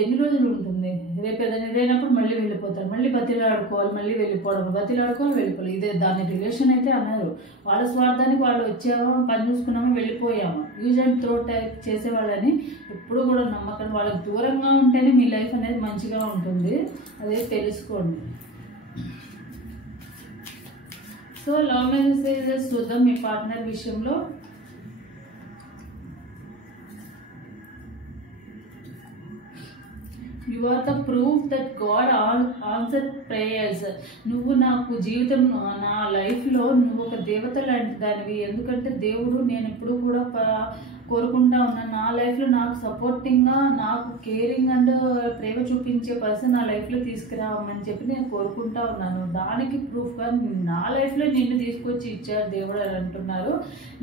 ఎన్ని రోజులు ఉంటుంది? రేపు ఏదైనా ఇదైనప్పుడు మళ్ళీ వెళ్ళిపోతారు, మళ్ళీ బతిలాడుకోవాలి, మళ్ళీ వెళ్ళిపోవడం, బతిలాడుకోవాలి, వెళ్ళిపోవాలి. ఇదే దాని రిలేషన్ అయితే అన్నారు. వాళ్ళ స్వార్థానికి వాళ్ళు వచ్చామో పని చూసుకున్నామో వెళ్ళిపోయాము. యూజ్ అండ్ త్రో టైప్ చేసే వాళ్ళని ఎప్పుడు కూడా నమ్మకండి. వాళ్ళకి దూరంగా ఉంటేనే మీ లైఫ్ అనేది మంచిగా ఉంటుంది, అదే తెలుసుకోండి. సో లవ్ మెసేజెస్ చూద్దాం మీ పార్ట్నర్ విషయంలో. You are the proof that God answer prayers. నువ్వు నాకు జీవితం, నా లైఫ్లో నువ్వు ఒక దేవత లాంటి దానివి. ఎందుకంటే దేవుడు నేను ఎప్పుడు కూడా కోరుకుంటా ఉన్నాను, నా లైఫ్లో నాకు సపోర్టింగ్గా, నాకు కేరింగ్ అండ్ ప్రేమ చూపించే పర్సన్ నా లైఫ్లో తీసుకురావమని చెప్పి నేను కోరుకుంటా ఉన్నాను. దానికి ప్రూఫ్గా నా లైఫ్లో నిన్ను తీసుకొచ్చి ఇచ్చారు దేవుడు అని అంటున్నారు.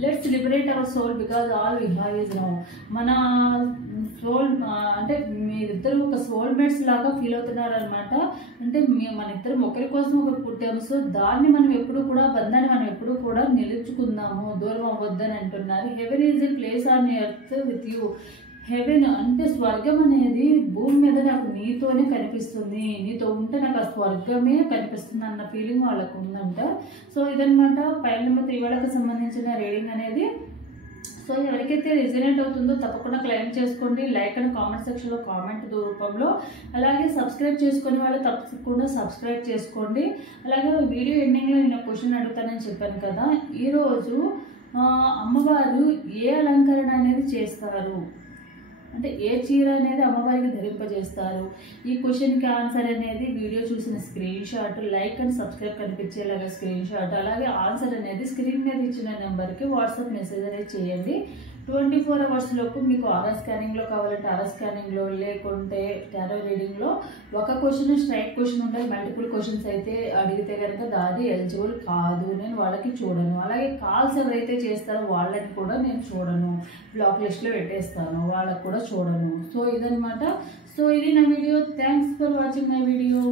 Let's liberate our soul because all we have is now. మన సోల్ అంటే మీరిద్దరు ఒక సోల్మేట్స్ లాగా ఫీల్ అవుతున్నారు అనమాట. అంటే మన ఇద్దరం ఒకరి కోసం ఒకరు పుట్టాము. సో దాన్ని మనం ఎప్పుడు కూడా, బంధాన్ని మనం ఎప్పుడు కూడా నిలుచుకుందాము, దూరం అవ్వద్దని అంటున్నారు. Heaven is a place on earth with you. Heaven అంటే స్వర్గం అనేది భూమి మీద నాకు నీతోనే కనిపిస్తుంది, నీతో ఉంటే నాకు ఆ స్వర్గమే కనిపిస్తుంది అన్న ఫీలింగ్ వాళ్ళకు ఉందంట. సో ఇదనమాట పైన నెంబర్ 3 వాళ్ళకి సంబంధించిన రీడింగ్ అనేది. సో ఎవరికైతే రిజనేట్ అవుతుందో తప్పకుండా క్లెయిమ్ చేసుకోండి. లైక్ అండ్ కామెంట్ సెక్షన్లో కామెంట్ రూపంలో, అలాగే సబ్స్క్రైబ్ చేసుకునే వాళ్ళు తప్పకుండా సబ్స్క్రైబ్ చేసుకోండి. అలాగే వీడియో ఎండింగ్లో నేను క్వశ్చన్ అడుగుతానని చెప్పాను కదా. ఈరోజు అమ్మవారు ఏ అలంకరణ అనేది చేస్తారు, అంటే ఏ చీర అనేది అమ్మవారికి ధరింపజేస్తారు? ఈ క్వశ్చన్కి ఆన్సర్ అనేది వీడియో చూసిన screenshot, like and subscribe కనిపించేలాగా స్క్రీన్ షాట్, అలాగే ఆన్సర్ అనేది స్క్రీన్ మీద ఇచ్చిన నెంబర్కి వాట్సాప్ మెసేజ్ అనేది చేయండి. 24 hours లోపు మీకు ఆర్ఆర్ స్కానింగ్లో కావాలంటే ఆర్ఆర్ స్కానింగ్లో, లేకుంటే టారో రీడింగ్లో ఒక క్వశ్చన్ స్ట్రైట్ క్వశ్చన్ ఉండాలి. మల్టిపుల్ క్వశ్చన్స్ అయితే అడిగితే కనుక దాది ఎలిజిబుల్ కాదు, నేను వాళ్ళకి చూడను. అలాగే కాల్స్ ఎవరైతే చేస్తారో వాళ్ళని కూడా నేను చూడను, బ్లాక్ లిస్ట్లో పెట్టేస్తాను, వాళ్ళకి కూడా చూడను. సో ఇదనమాట. సో ఇది నా video. Thanks for watching my video.